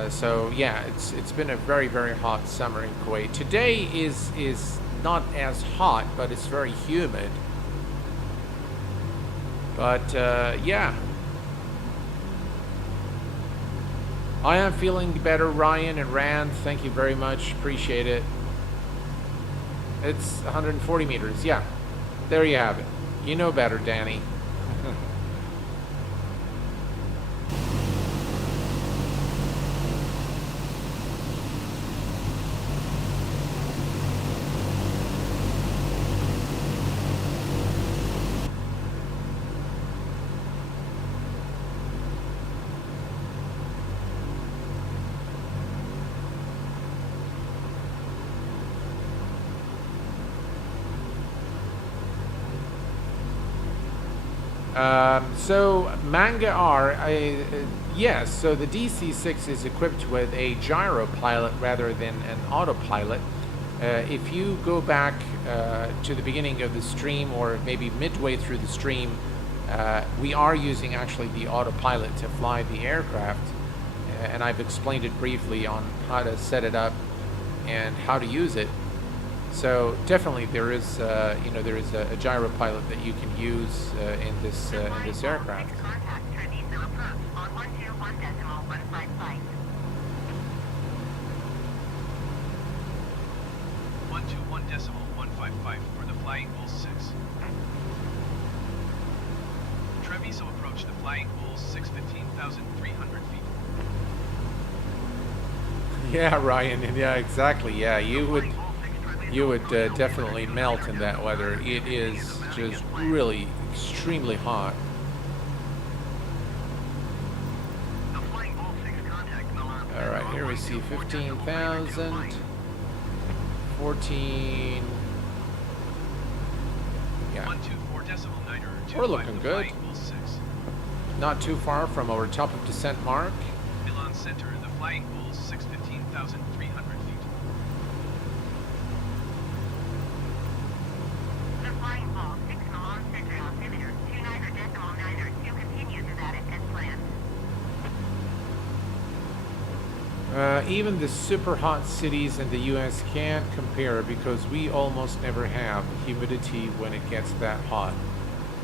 So yeah, it's been a very, very hot summer in Kuwait. Today is not as hot, but it's very humid. But yeah, I am feeling better, Ryan and Rand. Thank you very much, appreciate it. It's 140 meters. Yeah, there you have it. You know better, Danny. So Manga R, yes, so the DC6 is equipped with a gyro pilot rather than an autopilot. If you go back to the beginning of the stream, or maybe midway through the stream, we are using actually the autopilot to fly the aircraft, and I've explained it briefly on how to set it up and how to use it. So definitely there is, there is a gyro pilot that you can use in this aircraft. 121.155 for the Flying Bull 6. Treviso approach the Flying Bull 6, 15,300 feet. Yeah, Ryan. Yeah, exactly. Yeah, you would definitely melt in that weather. It is just really extremely hot. All right, here we see 15,000, 14. Yeah, we're looking good. not too far from our top of descent mark. Milan Center, the Flying Bulls 615,300 feet. The Flying Bull, 6 Milan Center altimeter, 29.9, you continue to that as planned. Even the super hot cities in the US can't compare because we almost never have humidity when it gets that hot.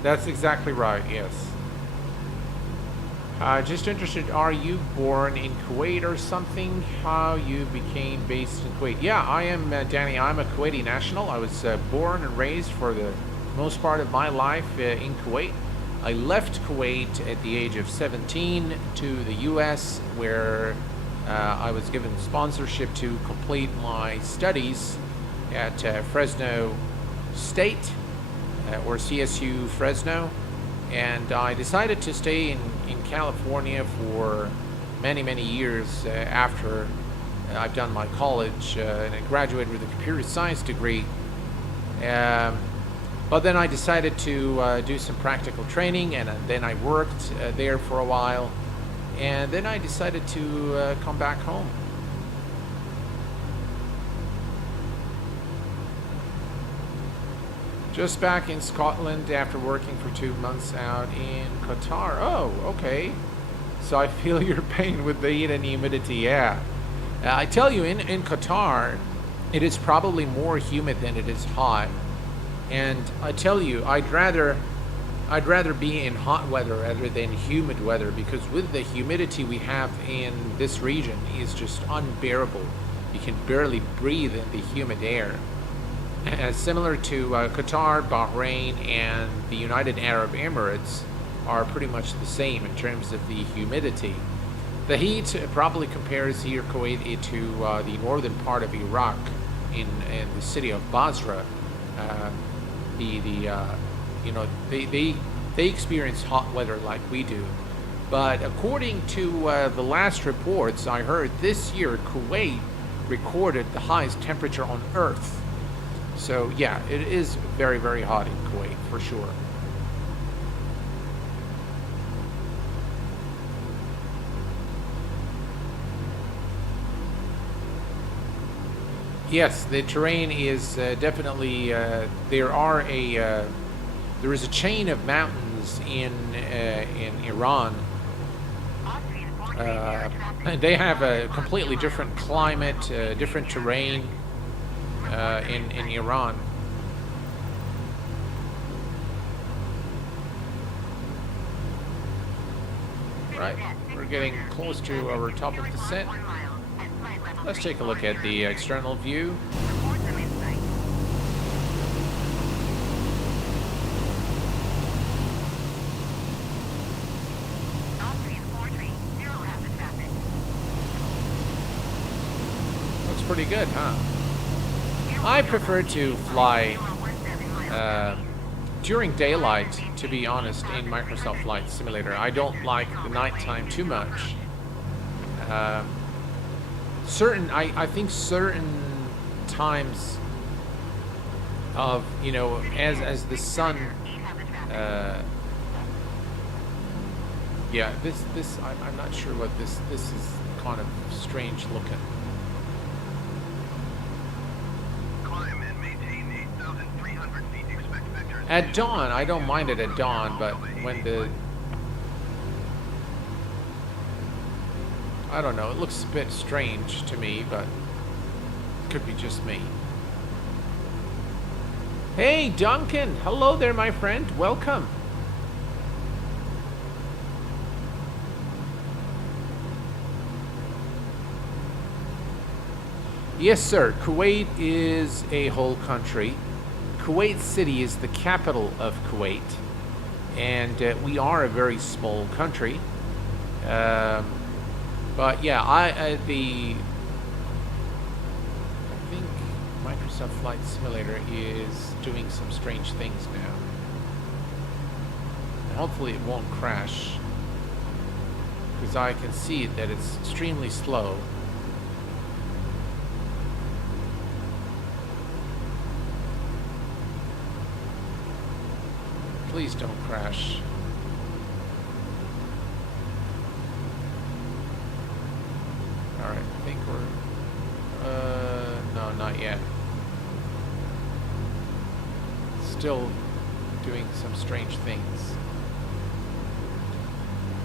That's exactly right, yes. Just interested, are you born in Kuwait or something? How you became based in Kuwait? Yeah, I am, Danny, I'm a Kuwaiti national. I was born and raised for the most part of my life in Kuwait. I left Kuwait at the age of 17 to the US, where I was given sponsorship to complete my studies at Fresno State, or CSU Fresno, and I decided to stay in California for many years after I've done my college, and I graduated with a computer science degree. But then I decided to do some practical training, and then I worked there for a while. And then I decided to come back home. Just back in Scotland after working for 2 months out in Qatar. Oh, okay. So I feel your pain with the heat and humidity, yeah. I tell you, in Qatar, it is probably more humid than it is hot. And I tell you, I'd rather be in hot weather rather than humid weather, because with the humidity we have in this region is just unbearable. You can barely breathe in the humid air. Similar to Qatar, Bahrain, and the United Arab Emirates are pretty much the same in terms of the humidity. The heat probably compares here, Kuwait, to the northern part of Iraq in the city of Basra. You know, they experience hot weather like we do. But according to the last reports I heard, this year Kuwait recorded the highest temperature on Earth. So yeah, it is very hot in Kuwait for sure. Yes, the terrain is definitely there is a chain of mountains in Iran. And they have a completely different climate, different terrain in Iran. Right, we're getting close to our top of descent. Let's take a look at the external view. Looks pretty good, huh? I prefer to fly during daylight, to be honest, in Microsoft Flight Simulator. I don't like the nighttime too much. I think certain times of, you know, as the sun, yeah, this I'm not sure what this is kind of strange looking. Climb and maintain 8,300 feet. Expect vectors. At dawn, I don't mind it at dawn, but when I don't know, it looks a bit strange to me, but it could be just me. Hey, Duncan! Hello there, my friend. Welcome. Yes, sir. Kuwait is a whole country. Kuwait City is the capital of Kuwait, and we are a very small country. But yeah, I think Microsoft Flight Simulator is doing some strange things now. And hopefully it won't crash, because I can see that it's extremely slow. Please don't crash. Not yet. Still doing some strange things.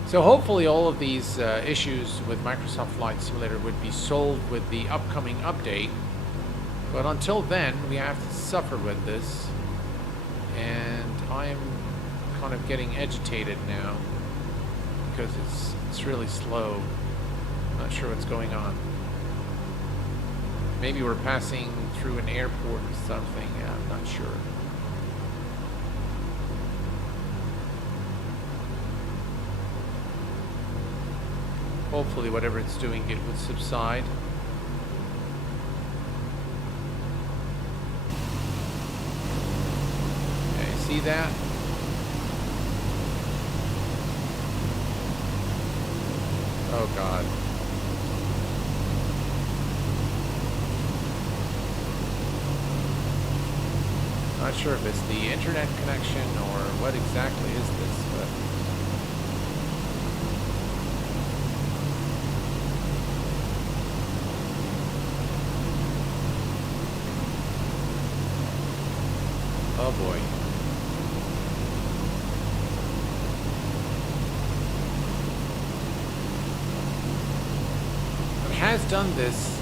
So hopefully all of these issues with Microsoft Flight Simulator would be solved with the upcoming update. But until then, we have to suffer with this. And I'm kind of getting agitated now because it's really slow. Not sure what's going on. Maybe we're passing through an airport or something. Yeah, I'm not sure. Hopefully whatever it's doing, it would subside. Okay, see that? Oh God. Not sure if it's the internet connection or what exactly is this, but oh boy. It has done this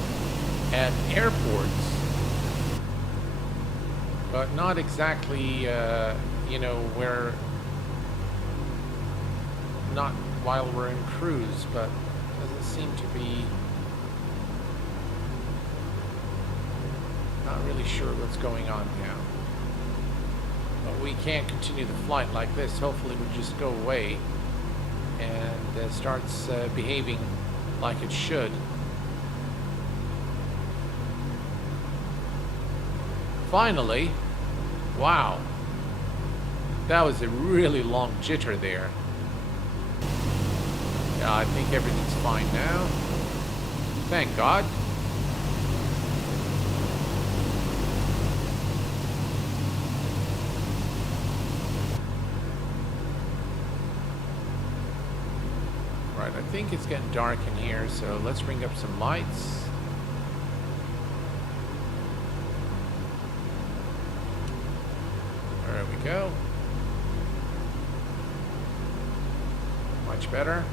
at airports, but not exactly, you know, where, not while we're in cruise, but doesn't seem to be, not really sure what's going on now. But we can't continue the flight like this. Hopefully we just go away and starts behaving like it should. Finally, wow, that was a really long jitter there. Yeah, I think everything's fine now. Thank God. Right, I think it's getting dark in here, so let's bring up some lights. There we go. Much better.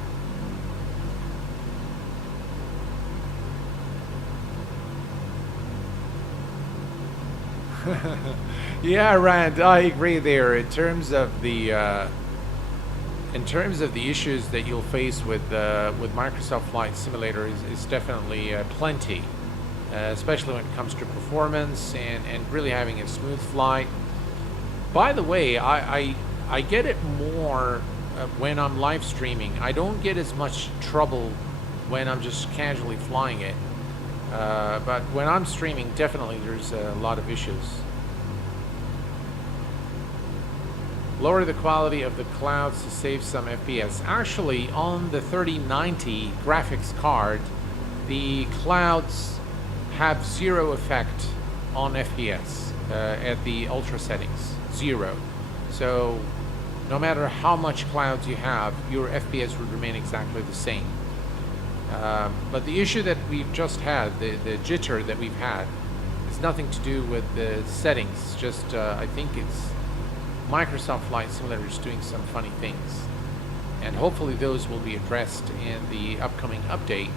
Yeah, Rand, I agree there. In terms of the issues that you'll face with Microsoft Flight Simulator is definitely plenty, especially when it comes to performance and really having a smooth flight. By the way, I get it more when I'm live streaming. I don't get as much trouble when I'm just casually flying it. But when I'm streaming, definitely there's a lot of issues. Lower the quality of the clouds to save some FPS. Actually, on the 3090 graphics card, the clouds have zero effect on FPS at the ultra settings. Zero. So no matter how much clouds you have, your FPS would remain exactly the same. But the issue that we've just had, the jitter that we've had, is nothing to do with the settings. Just I think it's Microsoft Flight Simulator is doing some funny things, and hopefully those will be addressed in the upcoming update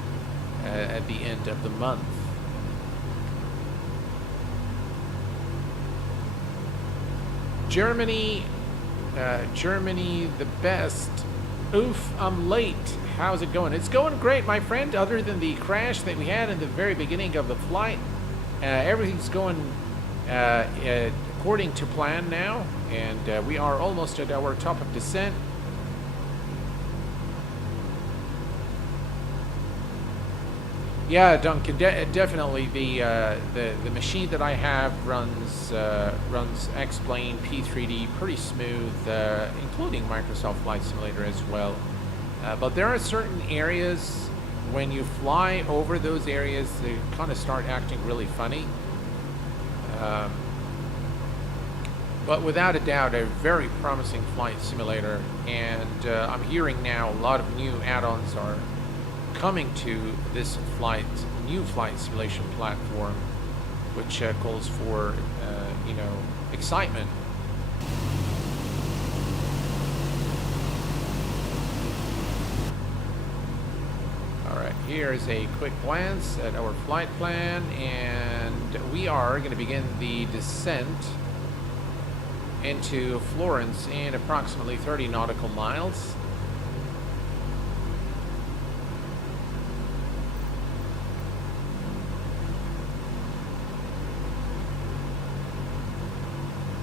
at the end of the month. Germany, the best. Oof, I'm late. How's it going? It's going great, my friend. Other than the crash that we had in the very beginning of the flight, everything's going according to plan now, and we are almost at our top of descent. Yeah, Duncan, definitely the machine that I have runs X-Plane, P3D pretty smooth, including Microsoft Flight Simulator as well. But there are certain areas, when you fly over those areas, they kind of start acting really funny. But without a doubt, a very promising flight simulator, and I'm hearing now a lot of new add-ons are coming to this new flight simulation platform. which calls for, you know, excitement. All right, here's a quick glance at our flight plan, and we are going to begin the descent into Florence in approximately 30 nautical miles.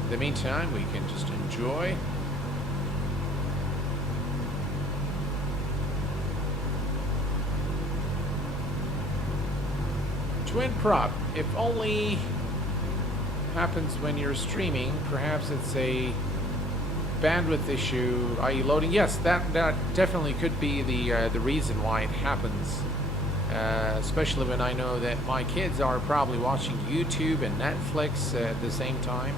In the meantime, we can just enjoy. Twin prop, if only happens when you're streaming. Perhaps it's a bandwidth issue, i.e. loading. Yes, that definitely could be the reason why it happens. Especially when I know that my kids are probably watching YouTube and Netflix at the same time.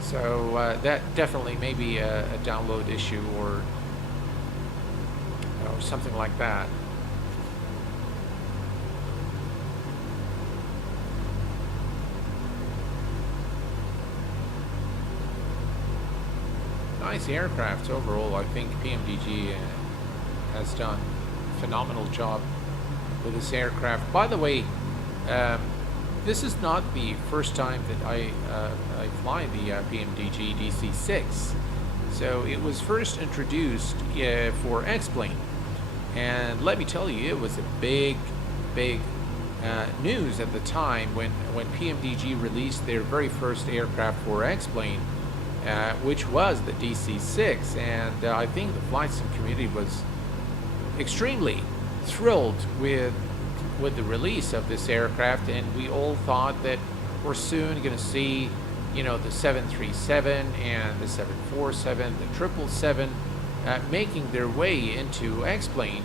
So that definitely may be a download issue or something like that. Nice aircraft overall. I think PMDG has done a phenomenal job with this aircraft. By the way, this is not the first time that I fly the PMDG DC6. So it was first introduced for X-Plane, and let me tell you, it was a big news at the time when PMDG released their very first aircraft for X-Plane, which was the DC6, and I think the flight sim community was extremely thrilled with the release of this aircraft, and we all thought that we're soon going to see, you know, the 737 and the 747, the 777 making their way into X-Plane.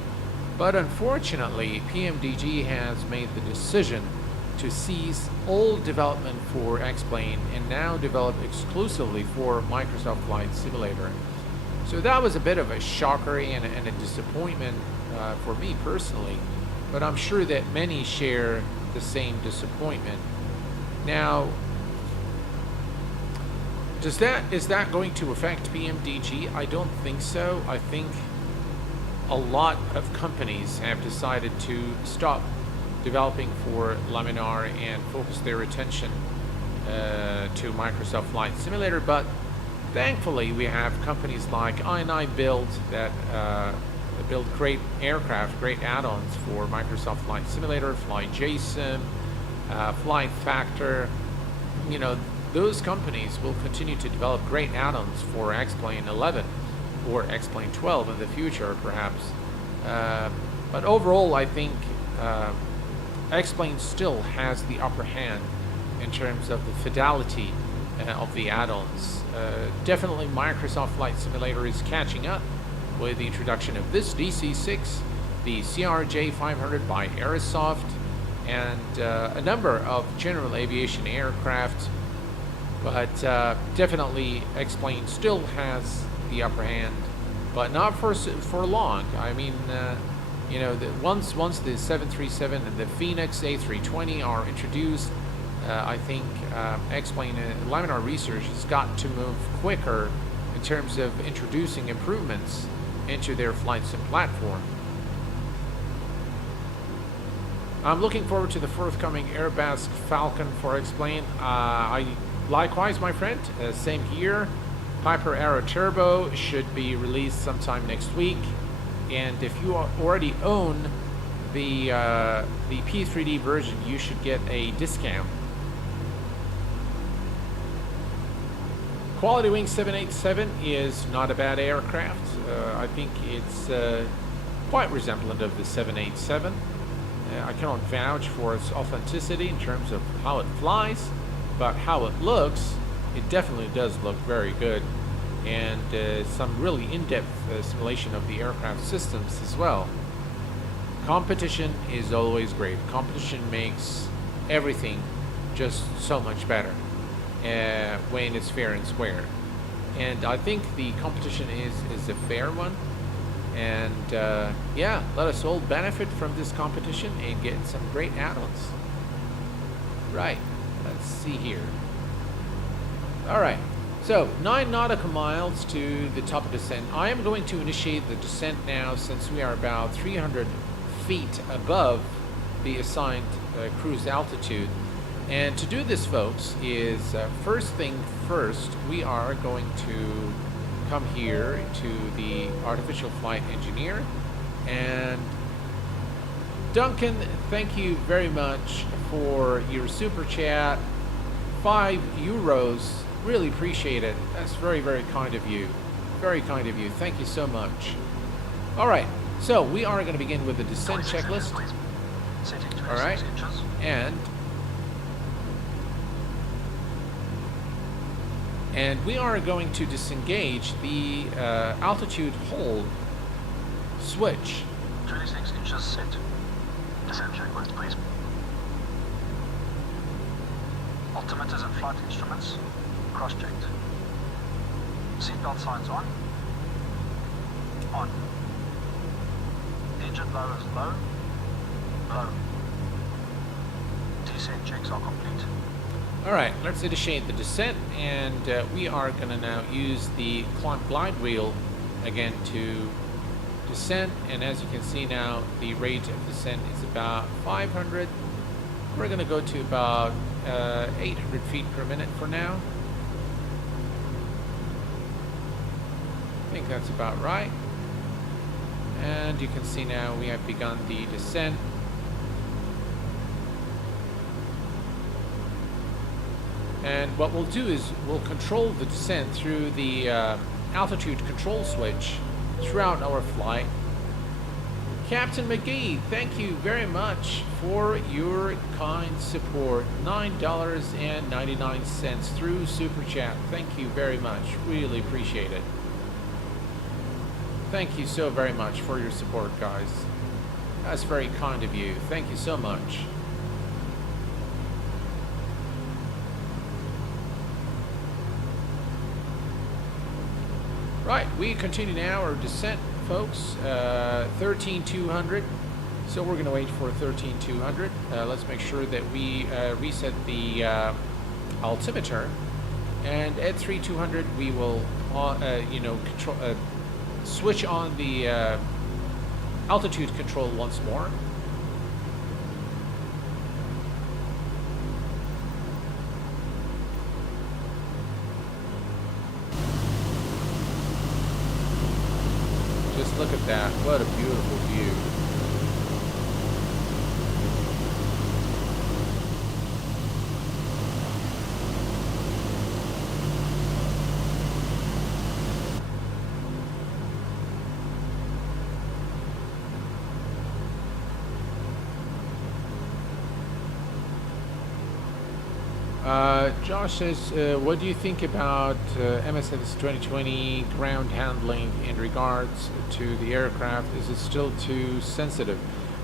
But unfortunately, PMDG has made the decision to cease all development for X-Plane and now develop exclusively for Microsoft Flight Simulator. So that was a bit of a shocker and a disappointment for me personally, but I'm sure that many share the same disappointment. Now, is that going to affect PMDG? I don't think so. I think a lot of companies have decided to stop developing for Laminar and focus their attention to Microsoft Flight Simulator, but thankfully we have companies like I&I Build that build great aircraft, great add-ons for Microsoft Flight Simulator, FlyJSim, Flight Factor. You know, those companies will continue to develop great add-ons for X-Plane 11 or X-Plane 12 in the future, perhaps. But overall, I think X-Plane still has the upper hand in terms of the fidelity of the add-ons. Definitely Microsoft Flight Simulator is catching up with the introduction of this DC6, the CRJ500 by Aerosoft, and a number of general aviation aircraft. But definitely X-Plane still has the upper hand, but not for long. I mean, you know, once the 737 and the Phoenix A320 are introduced, I think X-Plane Laminar Research has got to move quicker in terms of introducing improvements into their flight sim platform. I'm looking forward to the forthcoming Airbus Falcon for X-Plane. Likewise, my friend, same here. Piper Aero Turbo should be released sometime next week, and if you already own the P3D version, you should get a discount. Quality Wing 787 is not a bad aircraft. I think it's quite resemblant of the 787. I cannot vouch for its authenticity in terms of how it flies, but how it looks, it definitely does look very good, and some really in-depth simulation of the aircraft systems as well. Competition is always great. Competition makes everything just so much better when it's fair and square. And I think the competition is a fair one. And yeah, let us all benefit from this competition and get some great add-ons. Right, let's see here. All right, so 9 nautical miles to the top of descent. I am going to initiate the descent now since we are about 300 feet above the assigned cruise altitude. And to do this, folks, is first thing first, we are going to come here to the artificial flight engineer. And Duncan, thank you very much for your super chat. €5. Really appreciate it. That's very, very kind of you. Very kind of you. Thank you so much. All right. So we are going to begin with the descent checklist. All right. And we are going to disengage the altitude hold switch. 26 inches set. Descent checklist, please. Altimeters and flight instruments cross-checked. Seatbelt signs on. On. Engine lowers low. Low. Descent checks are complete. All right, let's initiate the descent, and we are going to now use the climb glide wheel again to descent. And as you can see now, the rate of descent is about 500. We're going to go to about 800 feet per minute for now. I think that's about right. And you can see now we have begun the descent. And what we'll do is we'll control the descent through the altitude control switch throughout our flight. Captain McGee, thank you very much for your kind support. $9.99 through Super Chat. Thank you very much. Really appreciate it. Thank you so very much for your support, guys. That's very kind of you. Thank you so much. Right, we continue now our descent, folks. 13,200. So we're going to wait for 13,200. Let's make sure that we reset the altimeter, and at 3,200 we will, control, switch on the altitude control once more. Just look at that. What a beautiful view. Josh says, what do you think about MSFS 2020 ground handling in regards to the aircraft? Is it still too sensitive?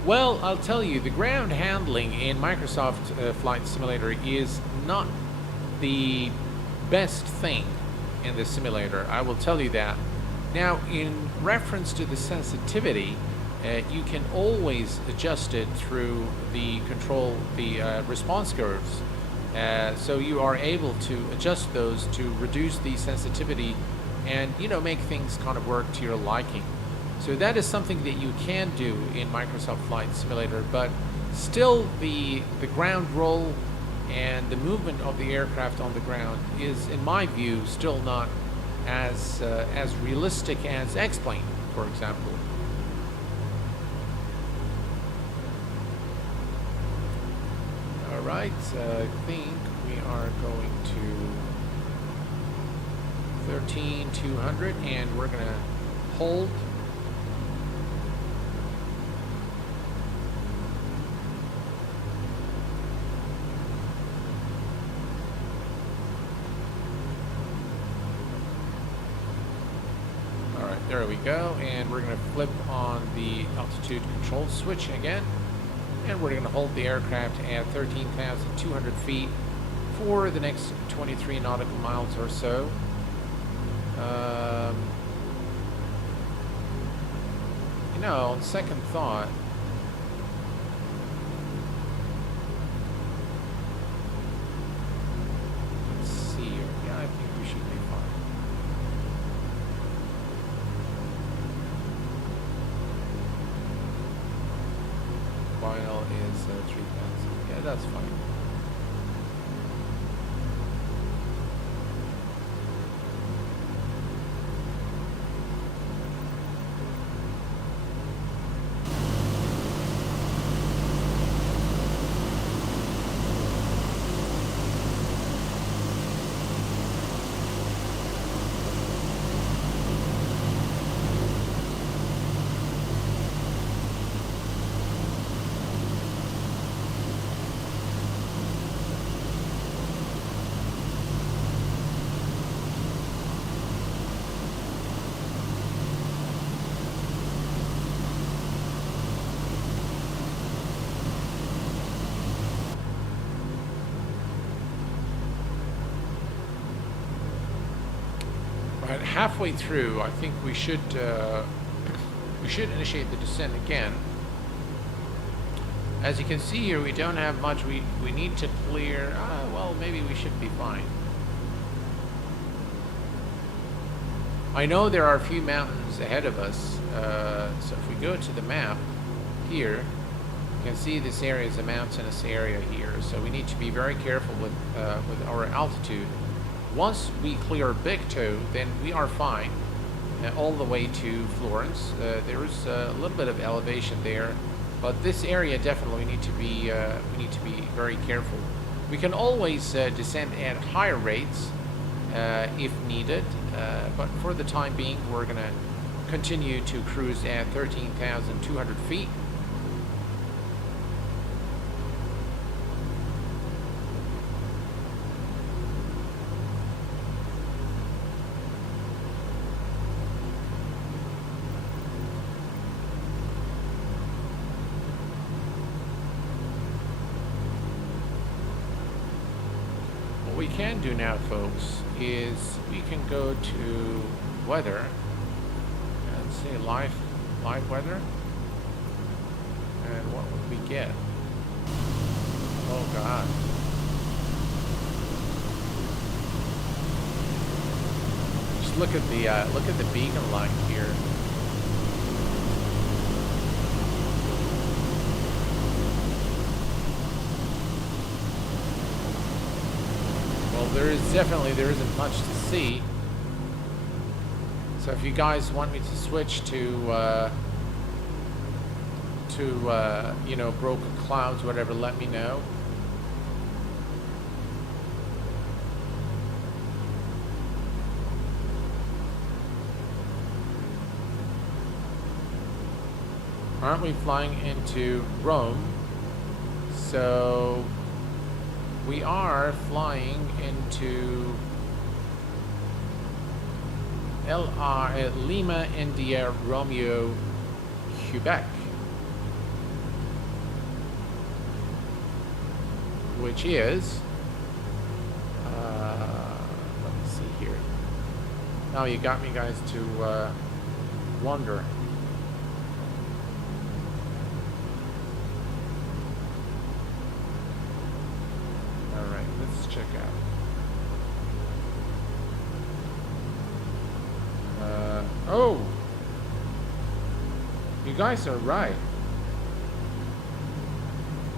Well, I'll tell you, the ground handling in Microsoft Flight Simulator is not the best thing in the simulator. I will tell you that. Now, in reference to the sensitivity, you can always adjust it through the response curves. So you are able to adjust those to reduce the sensitivity and, make things kind of work to your liking. So that is something that you can do in Microsoft Flight Simulator, but still the ground roll and the movement of the aircraft on the ground is, in my view, still not as realistic as X-Plane, for example. Alright, I think we are going to 13,200 and we're going to hold. Alright, there we go, and we're going to flip on the altitude control switch again. And we're going to hold the aircraft at 13,200 feet for the next 23 nautical miles or so. On second thought, 3000. Yeah, that's fine. Right, halfway through, I think we should initiate the descent again. As you can see here, we don't have much. We need to clear. Well, maybe we should be fine. I know there are a few mountains ahead of us. So if we go to the map here, you can see this area is a mountainous area here. So we need to be very careful with our altitude. Once we clear Big Toe, then we are fine all the way to Florence. There is a little bit of elevation there, but this area definitely we need to be very careful. We can always descend at higher rates if needed, but for the time being, we're gonna continue to cruise at 13,200 feet. What we can do now, folks, is we can go to weather and say live weather, and what would we get? Oh God. Just look at the beacon light here. There isn't much to see. So if you guys want me to switch to you know, broken clouds, whatever, let me know. Aren't we flying into Rome? So we are flying into Lima, India, Romeo, Quebec, which is, let me see here. Now you got me guys to wonder. Check out. Oh, you guys are right.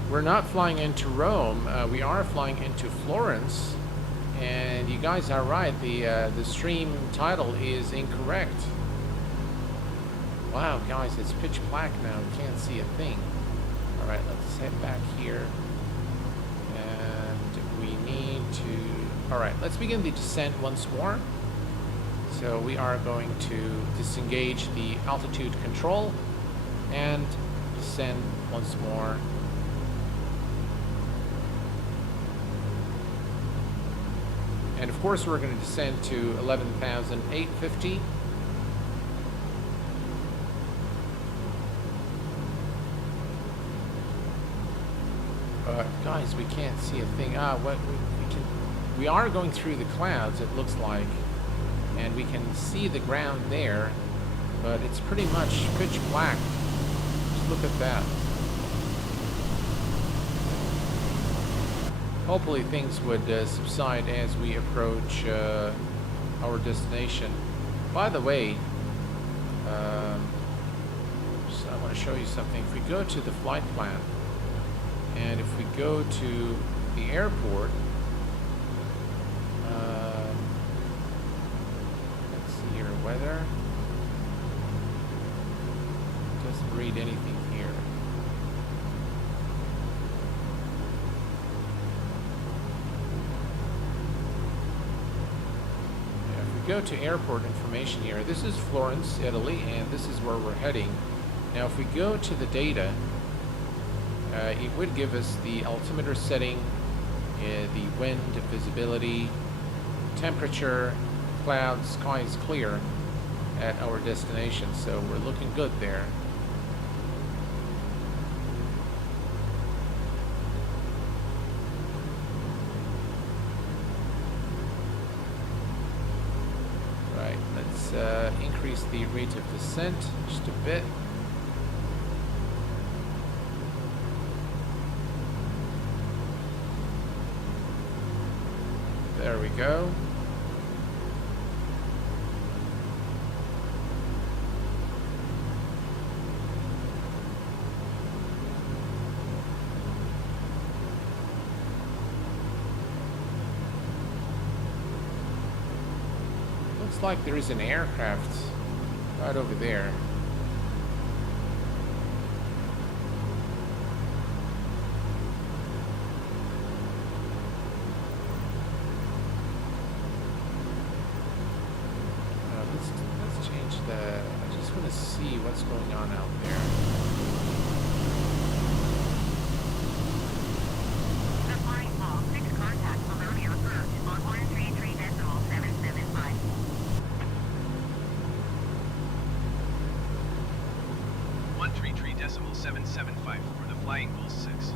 We're not flying into Rome. We are flying into Florence, and you guys are right. The stream title is incorrect. Wow, guys, it's pitch black now. You can't see a thing. All right, let's head back here. All right, let's begin the descent once more. So we are going to disengage the altitude control and descend once more. And of course, we're going to descend to 11,850. Guys, we can't see a thing. We are going through the clouds, it looks like, and we can see the ground there, but it's pretty much pitch black. Just look at that. Hopefully things would subside as we approach our destination. By the way, I want to show you something. If we go to the flight plan, And if we go to the airport, let's see here, weather. Doesn't read anything here. If we go to airport information here, this is Florence, Italy, and this is where we're heading. Now if we go to the data, it would give us the altimeter setting, the wind, visibility, temperature, clouds, sky is clear at our destination, so we're looking good there. Right, let's increase the rate of descent just a bit. There we go. Looks like there is an aircraft right over there. Let's change the. I just want to see what's going on out there. The flying ball 6 contact Bologna approach on 133.775. 133.775 for the Flying Bull 6.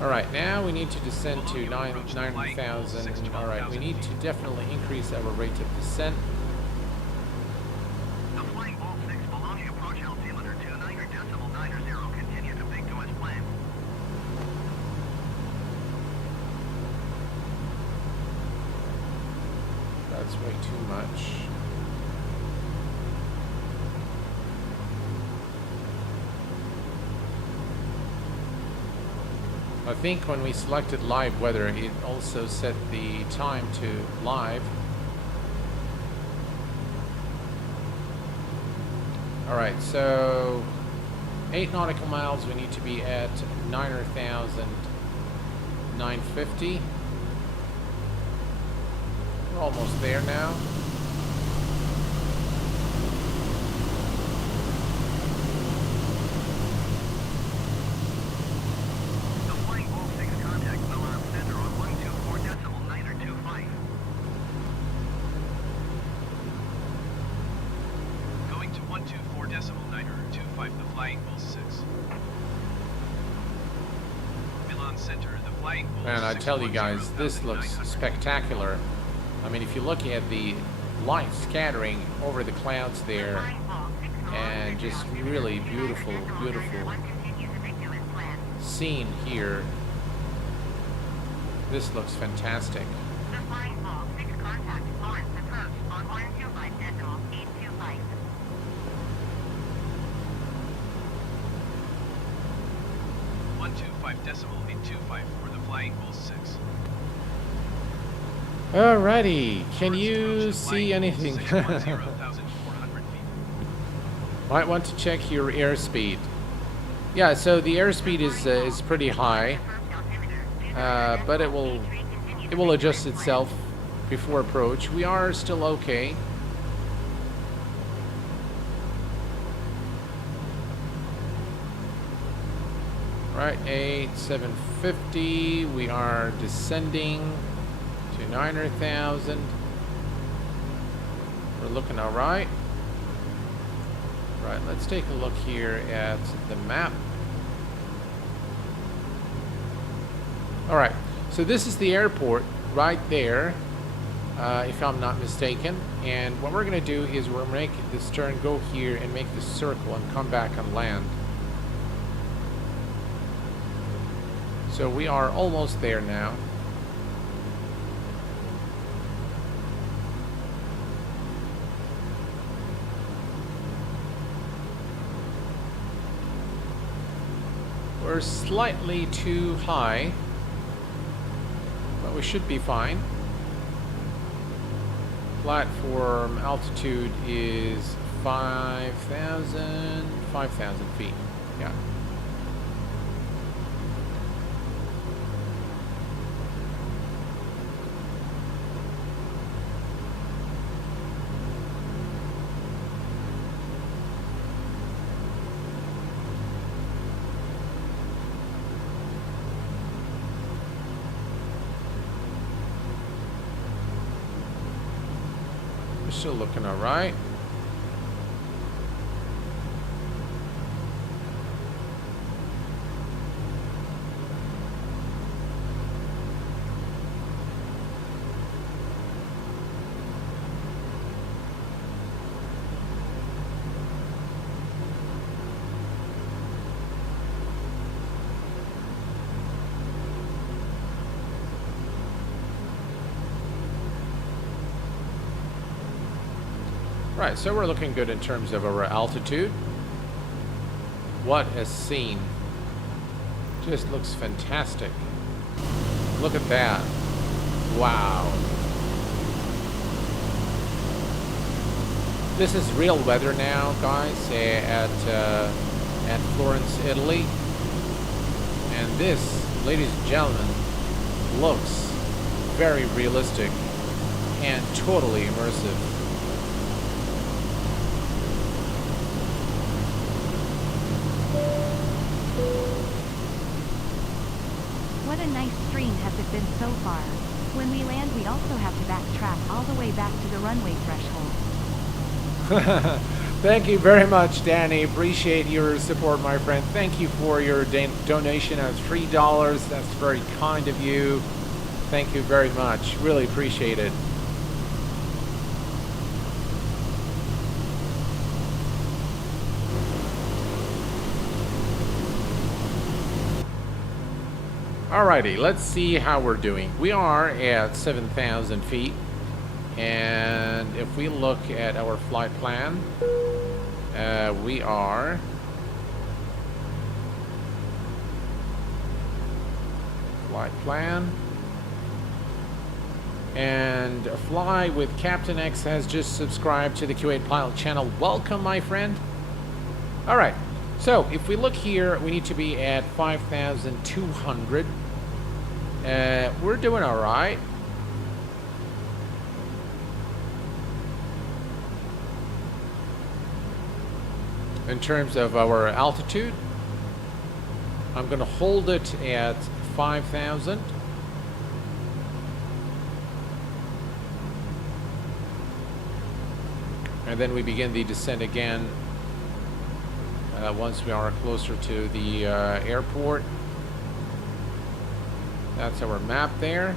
All right, now we need to descend to 9,000. All right, we need to definitely increase our rate of descent. The Flying Bull 6 Bologna approach altimeter to 9.90. Continue to Big 2 as planned. That's way too much. I think when we selected live weather, it also set the time to live. Alright, so 8 nautical miles, we need to be at 9,950. We're almost there now. The Flying Bull 6 contact Milan Center on 124.925. Going to 124.925, the Flying Bull 6. Milan Center, the Flying Bull 6. Man, I tell you guys, this looks spectacular. I mean, if you look at the light scattering over the clouds there, and just really beautiful, beautiful scene here. This looks fantastic. The flying ball 6 contact Florence approach on 125.825. 125.825 for the Flying Bull 6. Alrighty, can you see anything? Might want to check your airspeed. Yeah, so the airspeed is pretty high, but it will adjust itself before approach. We are still okay. Right, 750. We are descending to 9,000. We're looking all right. Right, let's take a look here at the map. All right, so this is the airport right there, if I'm not mistaken. And what we're gonna do is we're gonna make this turn, go here and make this circle and come back and land. So we are almost there now. we're slightly too high, but we should be fine. Platform altitude is 5,000 feet. Yeah. We're still looking all right. Right, so we're looking good in terms of our altitude. What a scene. Just looks fantastic. Look at that. Wow. This is real weather now, guys, at Florence, Italy. And this, ladies and gentlemen, looks very realistic and totally immersive. What a nice stream has it been so far. When we land, we also have to backtrack all the way back to the runway threshold. Thank you very much, Danny. Appreciate your support, my friend. Thank you for your donation of $3. That's very kind of you. Thank you very much. Really appreciate it. Alrighty, let's see how we're doing. We are at 7,000 feet, and if we look at our flight plan, we are flight plan, and Fly with Captain X has just subscribed to the Q8Pilot channel. Welcome, my friend. Alright, so if we look here, we need to be at 5,200. We're doing all right. In terms of our altitude, I'm going to hold it at 5,000. And then we begin the descent again once we are closer to the airport. That's our map there.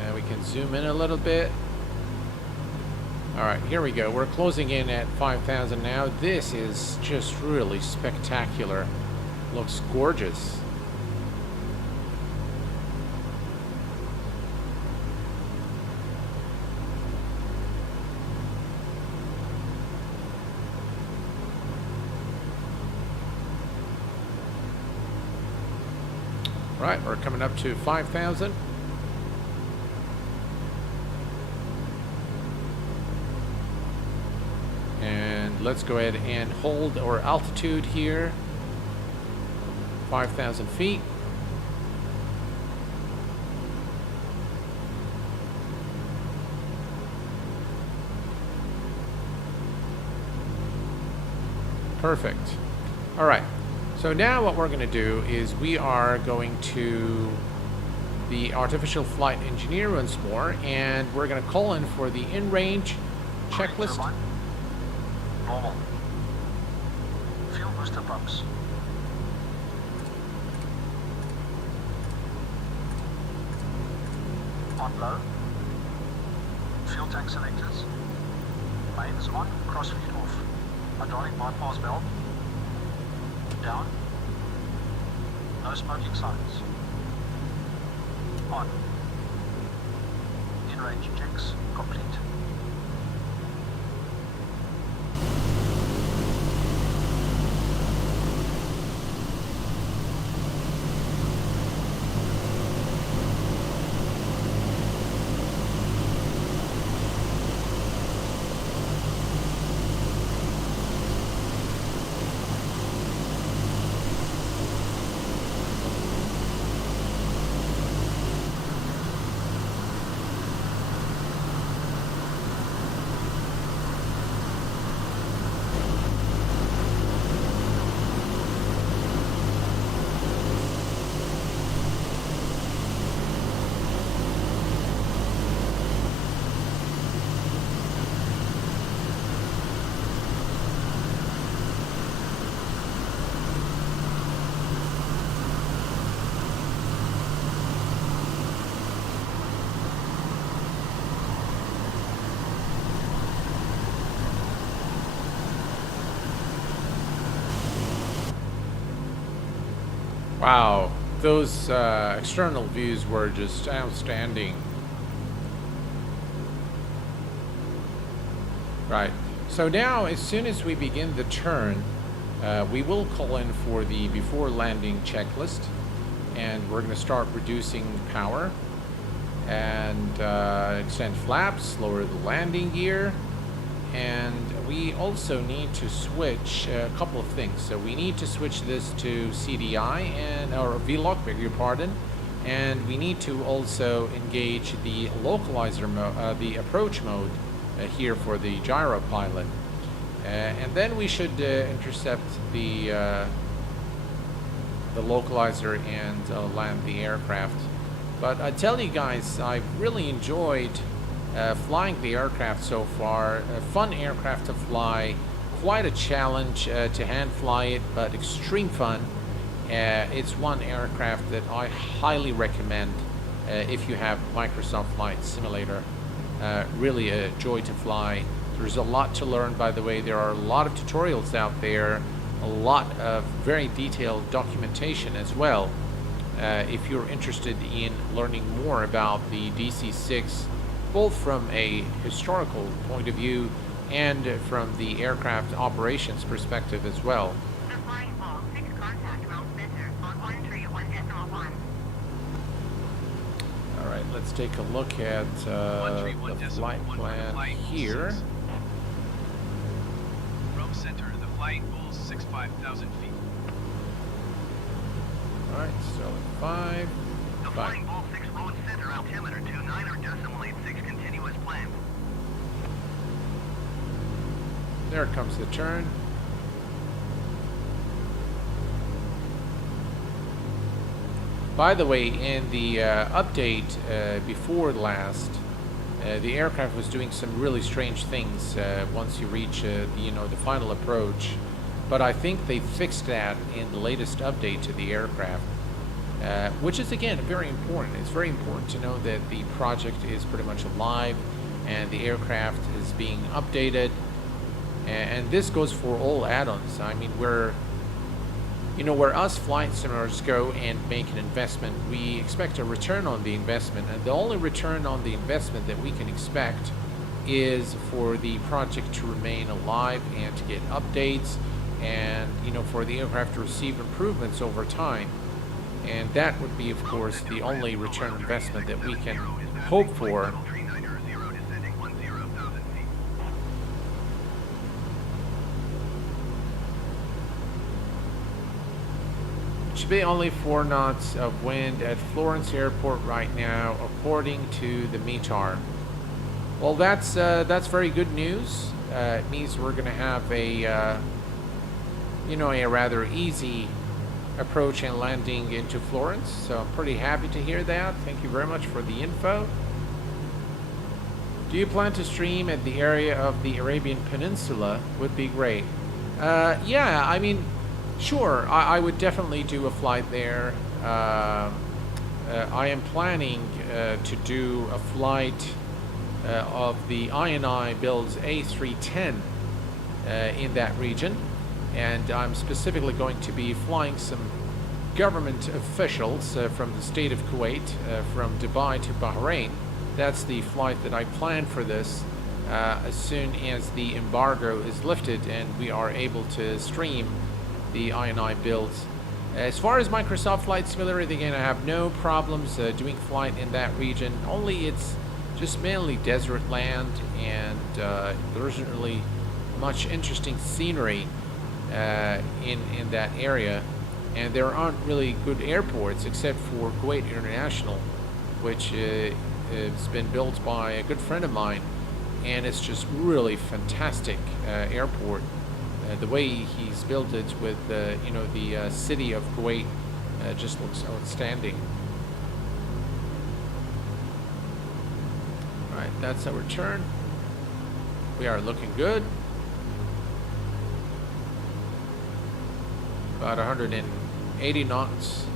And we can zoom in a little bit. Alright, here we go. We're closing in at 5,000 now. This is just really spectacular. Looks gorgeous. Right, we're coming up to 5,000. And let's go ahead and hold our altitude here. 5,000 feet. Perfect. All right. So now what we're going to do is we are going to the artificial flight engineer once more, and we're going to call in for the in-range checklist. Turbine. Normal. Fuel booster pumps. On low. Fuel tank selectors. Mains on, crossfeed off. Hydraulic bypass valve. Down. No smoking signs. On. In-range checks complete. Wow, those external views were just outstanding. Right, so now as soon as we begin the turn, we will call in for the before landing checklist, and we're going to start reducing power and extend flaps, lower the landing gear, and we also need to switch a couple of things. So we need to switch this to CDI or VLOC, beg your pardon, and we need to also engage the localizer mode, the approach mode here for the gyro pilot, and then we should intercept the localizer and land the aircraft. But I tell you guys, I've really enjoyed flying the aircraft so far. A fun aircraft to fly, quite a challenge to hand fly it, but extreme fun. It's one aircraft that I highly recommend if you have Microsoft Flight Simulator. Really a joy to fly. There's a lot to learn, by the way. There are a lot of tutorials out there, a lot of very detailed documentation as well. If you're interested in learning more about the DC6, both from a historical point of view and from the aircraft operations perspective as well. The flying ball, 6 contact ground center on 131.1. All right, let's take a look at the flight plan here. Rome Center, the flying bull's 65,000 feet. All right, still at 5. The Flying Bull 6 Road Center altimeter 29.86 continuous plan. There comes the turn. By the way, in the update before last, the aircraft was doing some really strange things once you reach the final approach. But I think they fixed that in the latest update to the aircraft, which is again very important. It's very important to know that the project is pretty much alive and the aircraft is being updated. And this goes for all add-ons. I mean, where us flight simulators go and make an investment, we expect a return on the investment, and the only return on the investment that we can expect is for the project to remain alive and to get updates, and for the aircraft to receive improvements over time. And that would be, of course, the only return on investment that we can hope for. Should be only 4 knots of wind at Florence Airport right now, according to the METAR. Well, that's very good news. It means we're going to have a rather easy approach and landing into Florence. So I'm pretty happy to hear that. Thank you very much for the info. Do you plan to stream at the area of the Arabian Peninsula? Would be great. Yeah, I mean, sure, I would definitely do a flight there. I am planning to do a flight of the INI builds A310 in that region, and I'm specifically going to be flying some government officials from the state of Kuwait, from Dubai to Bahrain. That's the flight that I plan for this as soon as the embargo is lifted and we are able to stream the INI builds. As far as Microsoft Flight Simulator, again, I have no problems doing flight in that region. Only it's just mainly desert land, and there isn't really much interesting scenery in that area, and there aren't really good airports except for Kuwait International, which has been built by a good friend of mine, and it's just really fantastic airport. The way he's built it with the city of Kuwait just looks outstanding. All right, that's our turn. We are looking good. About 180 knots.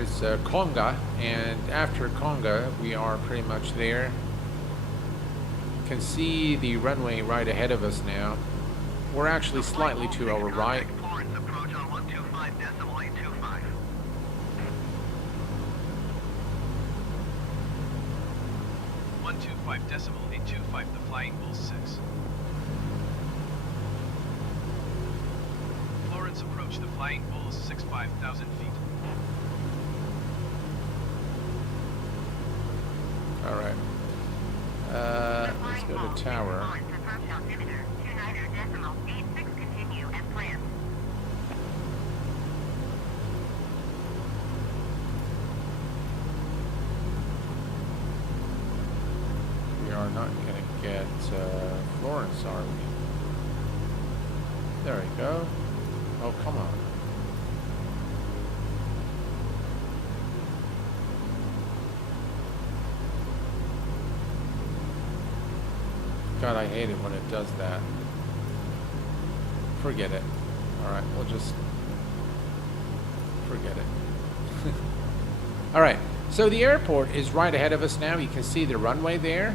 there's Conga, and after Conga, we are pretty much there. You can see the runway right ahead of us now. We're actually slightly to our right. Florence, approach on 125.825. 125.825, the Flying Bull 6. Florence approach the Flying Bull 6, 5,000 feet. All right. Let's go to tower. We are not going to get Florence, are we? There we go. Oh, come on. God, I hate it when it does that. Forget it. Alright, we'll just forget it. Alright, so the airport is right ahead of us now. You can see the runway there.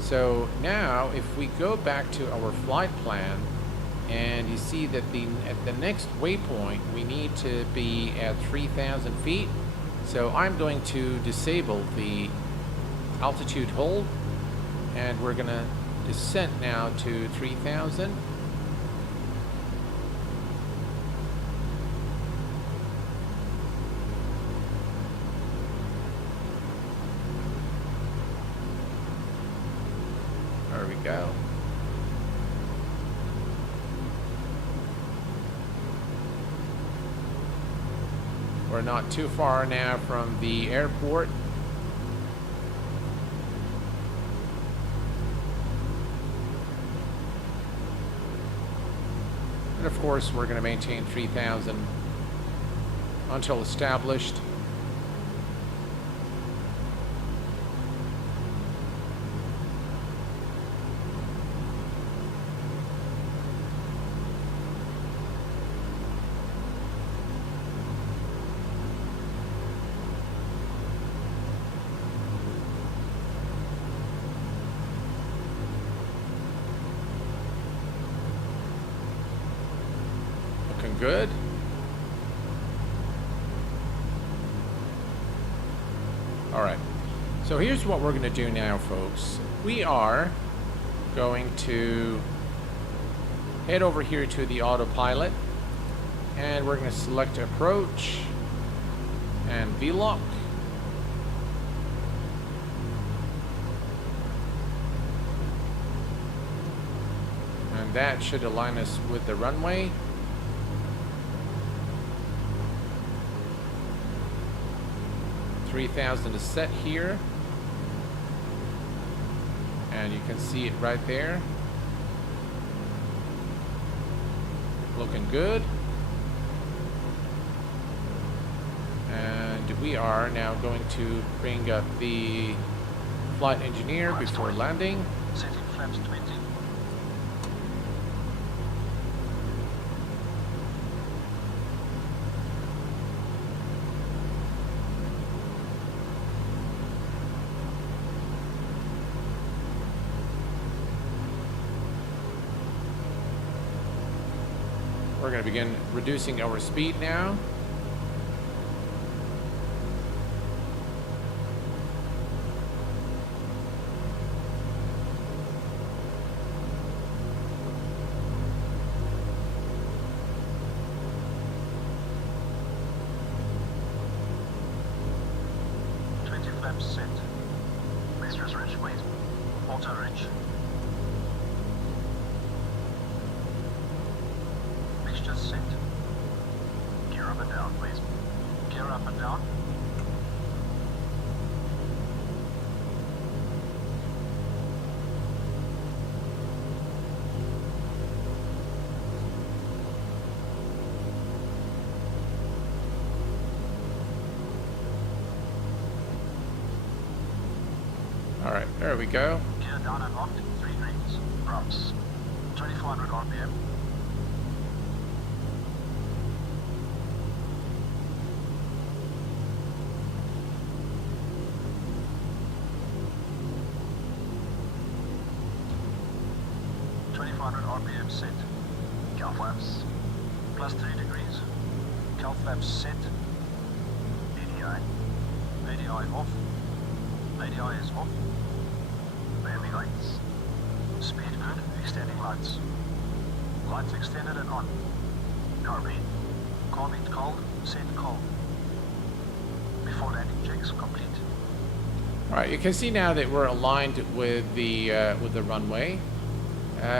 So now, if we go back to our flight plan, and you see that at the next waypoint, we need to be at 3,000 feet. So I'm going to disable the altitude hold, and we're going to descent now to 3,000. There we go. We're not too far now from the airport. And of course, we're going to maintain 3,000 until established. Good. All right. So here's what we're going to do now, folks. We are going to head over here to the Autopilot, and we're going to select approach and VLOC. And that should align us with the runway. $3,000 is set here, and you can see it right there, looking good. And we are now going to bring up the flight engineer before landing. Setting flaps 20. We're going to begin reducing our speed now. Flaps set. Mixtures rich, wait. Auto rich. Mixtures set. Gear up and down, please. Gear up and down. All right, there we go. Gear down and locked. 3 greens. Props. 2400 RPM. 500 RPM set. Cal flaps. +3 degrees. Cal flaps set. ADI. ADI off. ADI is off. Baby lights. Speed good. Extending lights. Lights extended and on. Carbine. Carbine cold. Set cold. Before landing checks complete. All right, you can see now that we're aligned with the runway.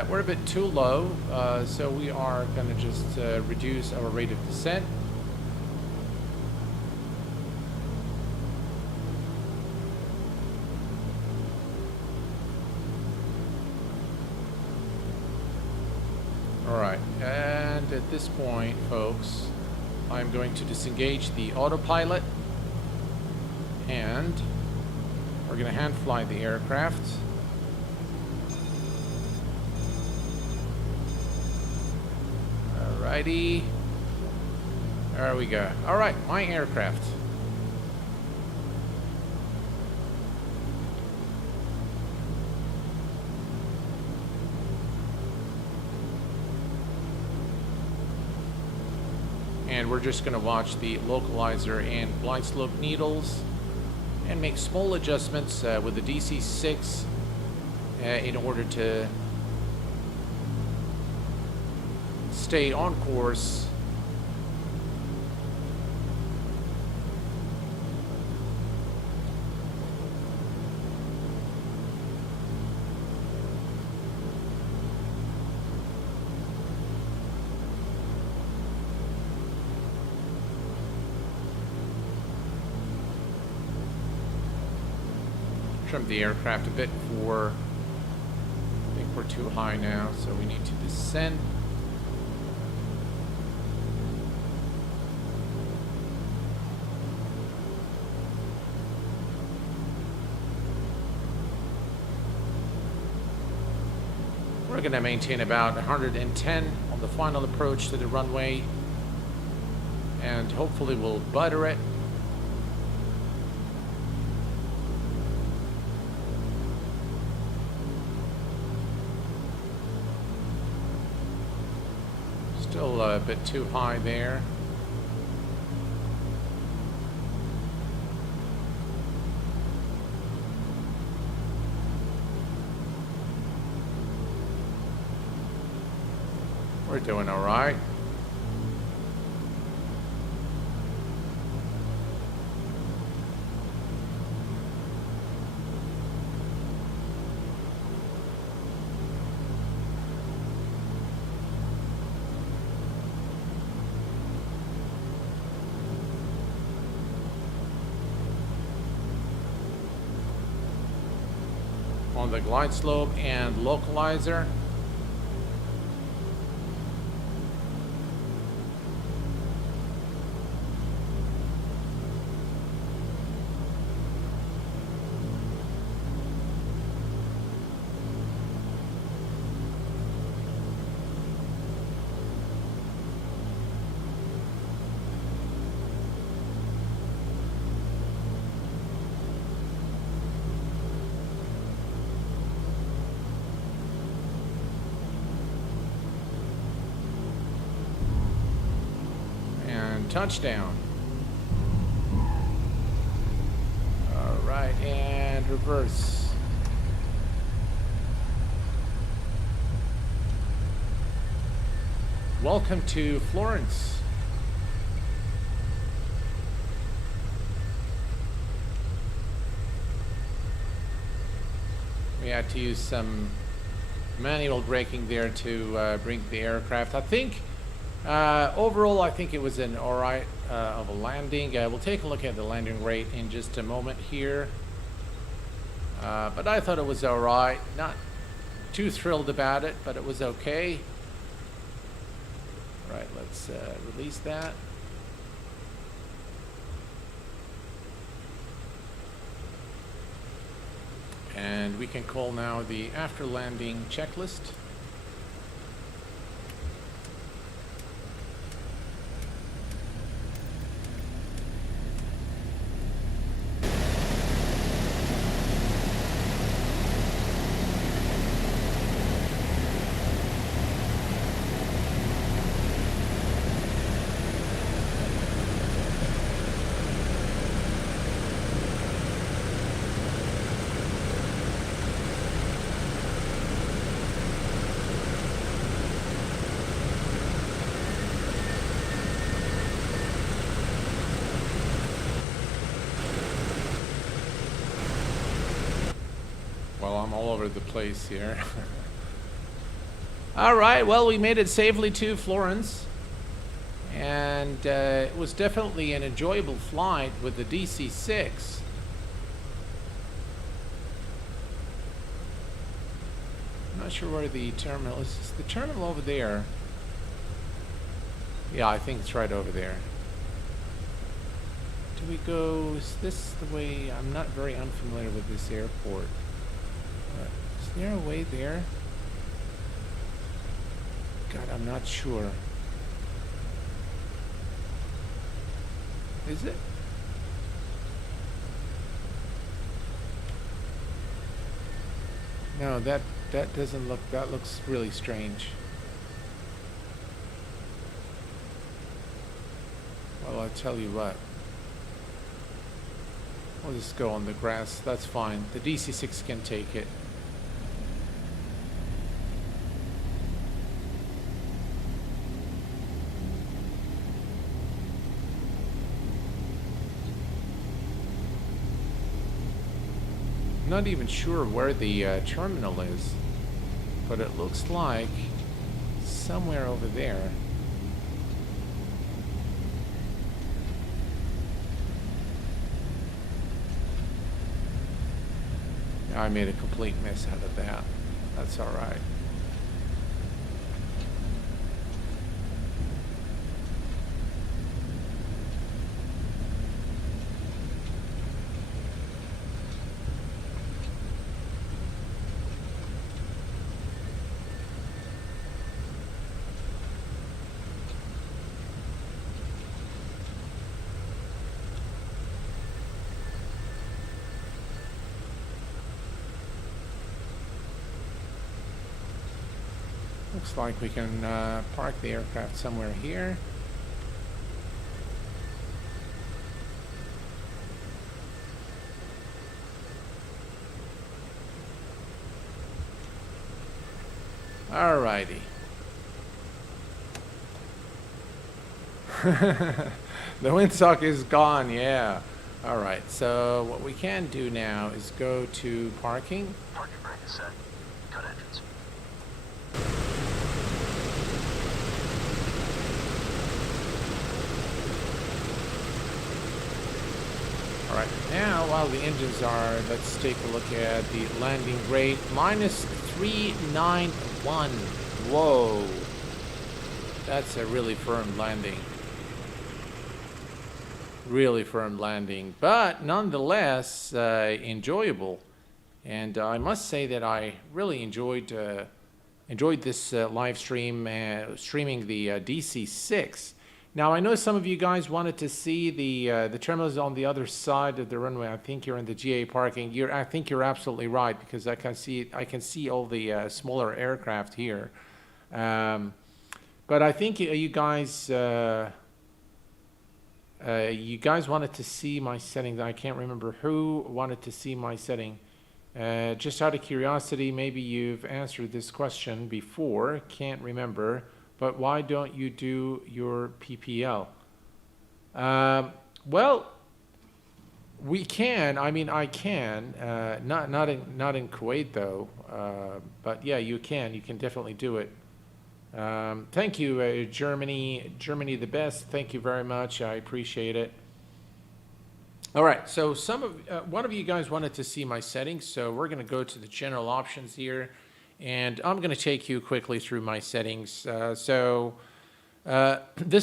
We're a bit too low, so we are going to just reduce our rate of descent. All right, and at this point, folks, I'm going to disengage the autopilot, and we're going to hand fly the aircraft. Alrighty. There we go. Alright, my aircraft. And we're just going to watch the localizer and blind slope needles and make small adjustments with the DC6 in order to stay on course. Trim the aircraft a bit for, I think we're too high now, so we need to descend. We're going to maintain about 110 on the final approach to the runway, and hopefully we'll butter it. Still a bit too high there. We're doing all right. On the glide slope and localizer. Touchdown. All right, and reverse. Welcome to Florence. We had to use some manual braking there to bring the aircraft. I think overall, I think it was an alright of a landing. We'll take a look at the landing rate in just a moment here. But I thought it was alright. Not too thrilled about it, but it was okay. Right, let's release that. And we can call now the after landing checklist. Well, I'm all over the place here. All right, well, we made it safely to Florence. And it was definitely an enjoyable flight with the DC6. I'm not sure where the terminal is. Is the terminal over there? Yeah, I think it's right over there. Do we go, is this the way? I'm not very unfamiliar with this airport. Is there a way there? God, I'm not sure. Is it? No, that doesn't look, that looks really strange. Well, I'll tell you what. We'll just go on the grass, that's fine. The DC6 can take it. Not even sure where the terminal is, but it looks like somewhere over there. I made a complete mess out of that. That's all right. Looks like we can park the aircraft somewhere here. Alrighty. The windsock is gone, yeah. Alright, so what we can do now is go to parking. Parking brake is set. Cut entrance. All right, now while the engines are, let's take a look at the landing rate. -391. Whoa. That's a really firm landing. Really firm landing, but nonetheless enjoyable. And I must say that I really enjoyed this live stream, streaming the DC6. Now, I know some of you guys wanted to see the terminals on the other side of the runway. I think you're in the GA parking. I think you're absolutely right, because I can see all the smaller aircraft here. But I think you guys wanted to see my settings. I can't remember who wanted to see my setting. Just out of curiosity, maybe you've answered this question before. Can't remember. But why don't you do your PPL? Well, we can. I mean, I can. Not in Kuwait though. But yeah, you can. You can definitely do it. Thank you, Germany the best. Thank you very much. I appreciate it. All right. So one of you guys wanted to see my settings. So we're going to go to the general options here. And I'm going to take you quickly through my settings. This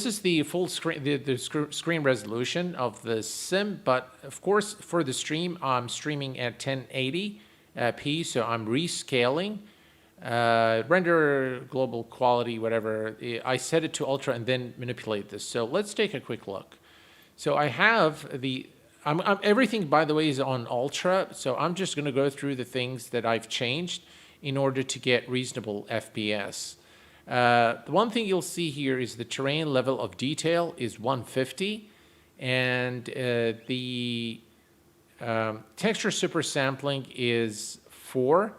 is the full screen, the screen resolution of the sim. But of course, for the stream, I'm streaming at 1080p. So I'm rescaling. Render global quality, whatever. I set it to ultra and then manipulate this. So let's take a quick look. So I have everything, by the way, is on ultra. So I'm just going to go through the things that I've changed in order to get reasonable FPS. The one thing you'll see here is the terrain level of detail is 150, and the texture super sampling is 4.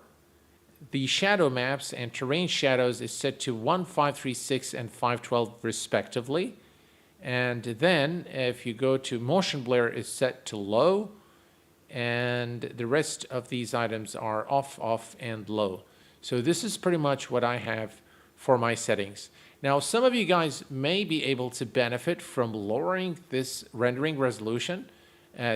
The shadow maps and terrain shadows is set to 1536 and 512 respectively. And then if you go to motion blur is set to low. and the rest of these items are off, off, and low. So this is pretty much what I have for my settings. Now, some of you guys may be able to benefit from lowering this rendering resolution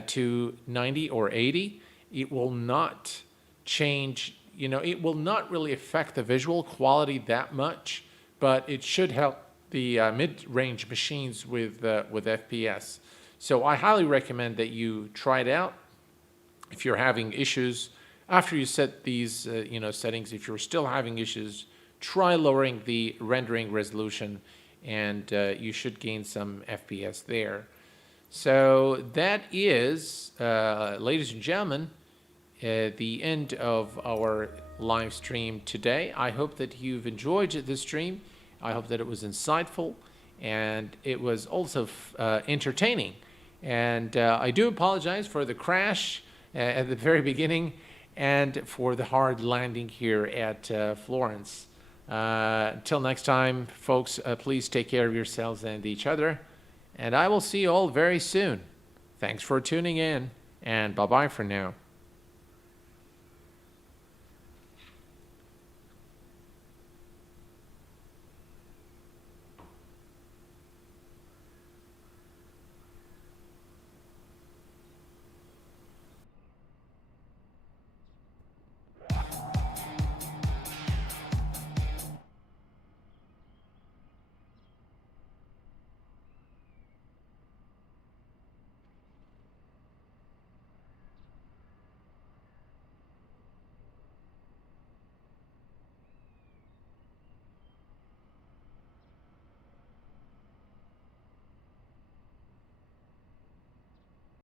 to 90 or 80. It will not change, it will not really affect the visual quality that much, but it should help the mid-range machines with FPS. So I highly recommend that you try it out. If you're having issues after you set these settings, if you're still having issues, try lowering the rendering resolution, and you should gain some FPS there. So that is, ladies and gentlemen, the end of our live stream today. I hope that you've enjoyed this stream. I hope that it was insightful, and it was also entertaining. And I do apologize for the crash at the very beginning and for the hard landing here at Florence. Until next time, folks, please take care of yourselves and each other. And I will see you all very soon. Thanks for tuning in, and bye-bye for now.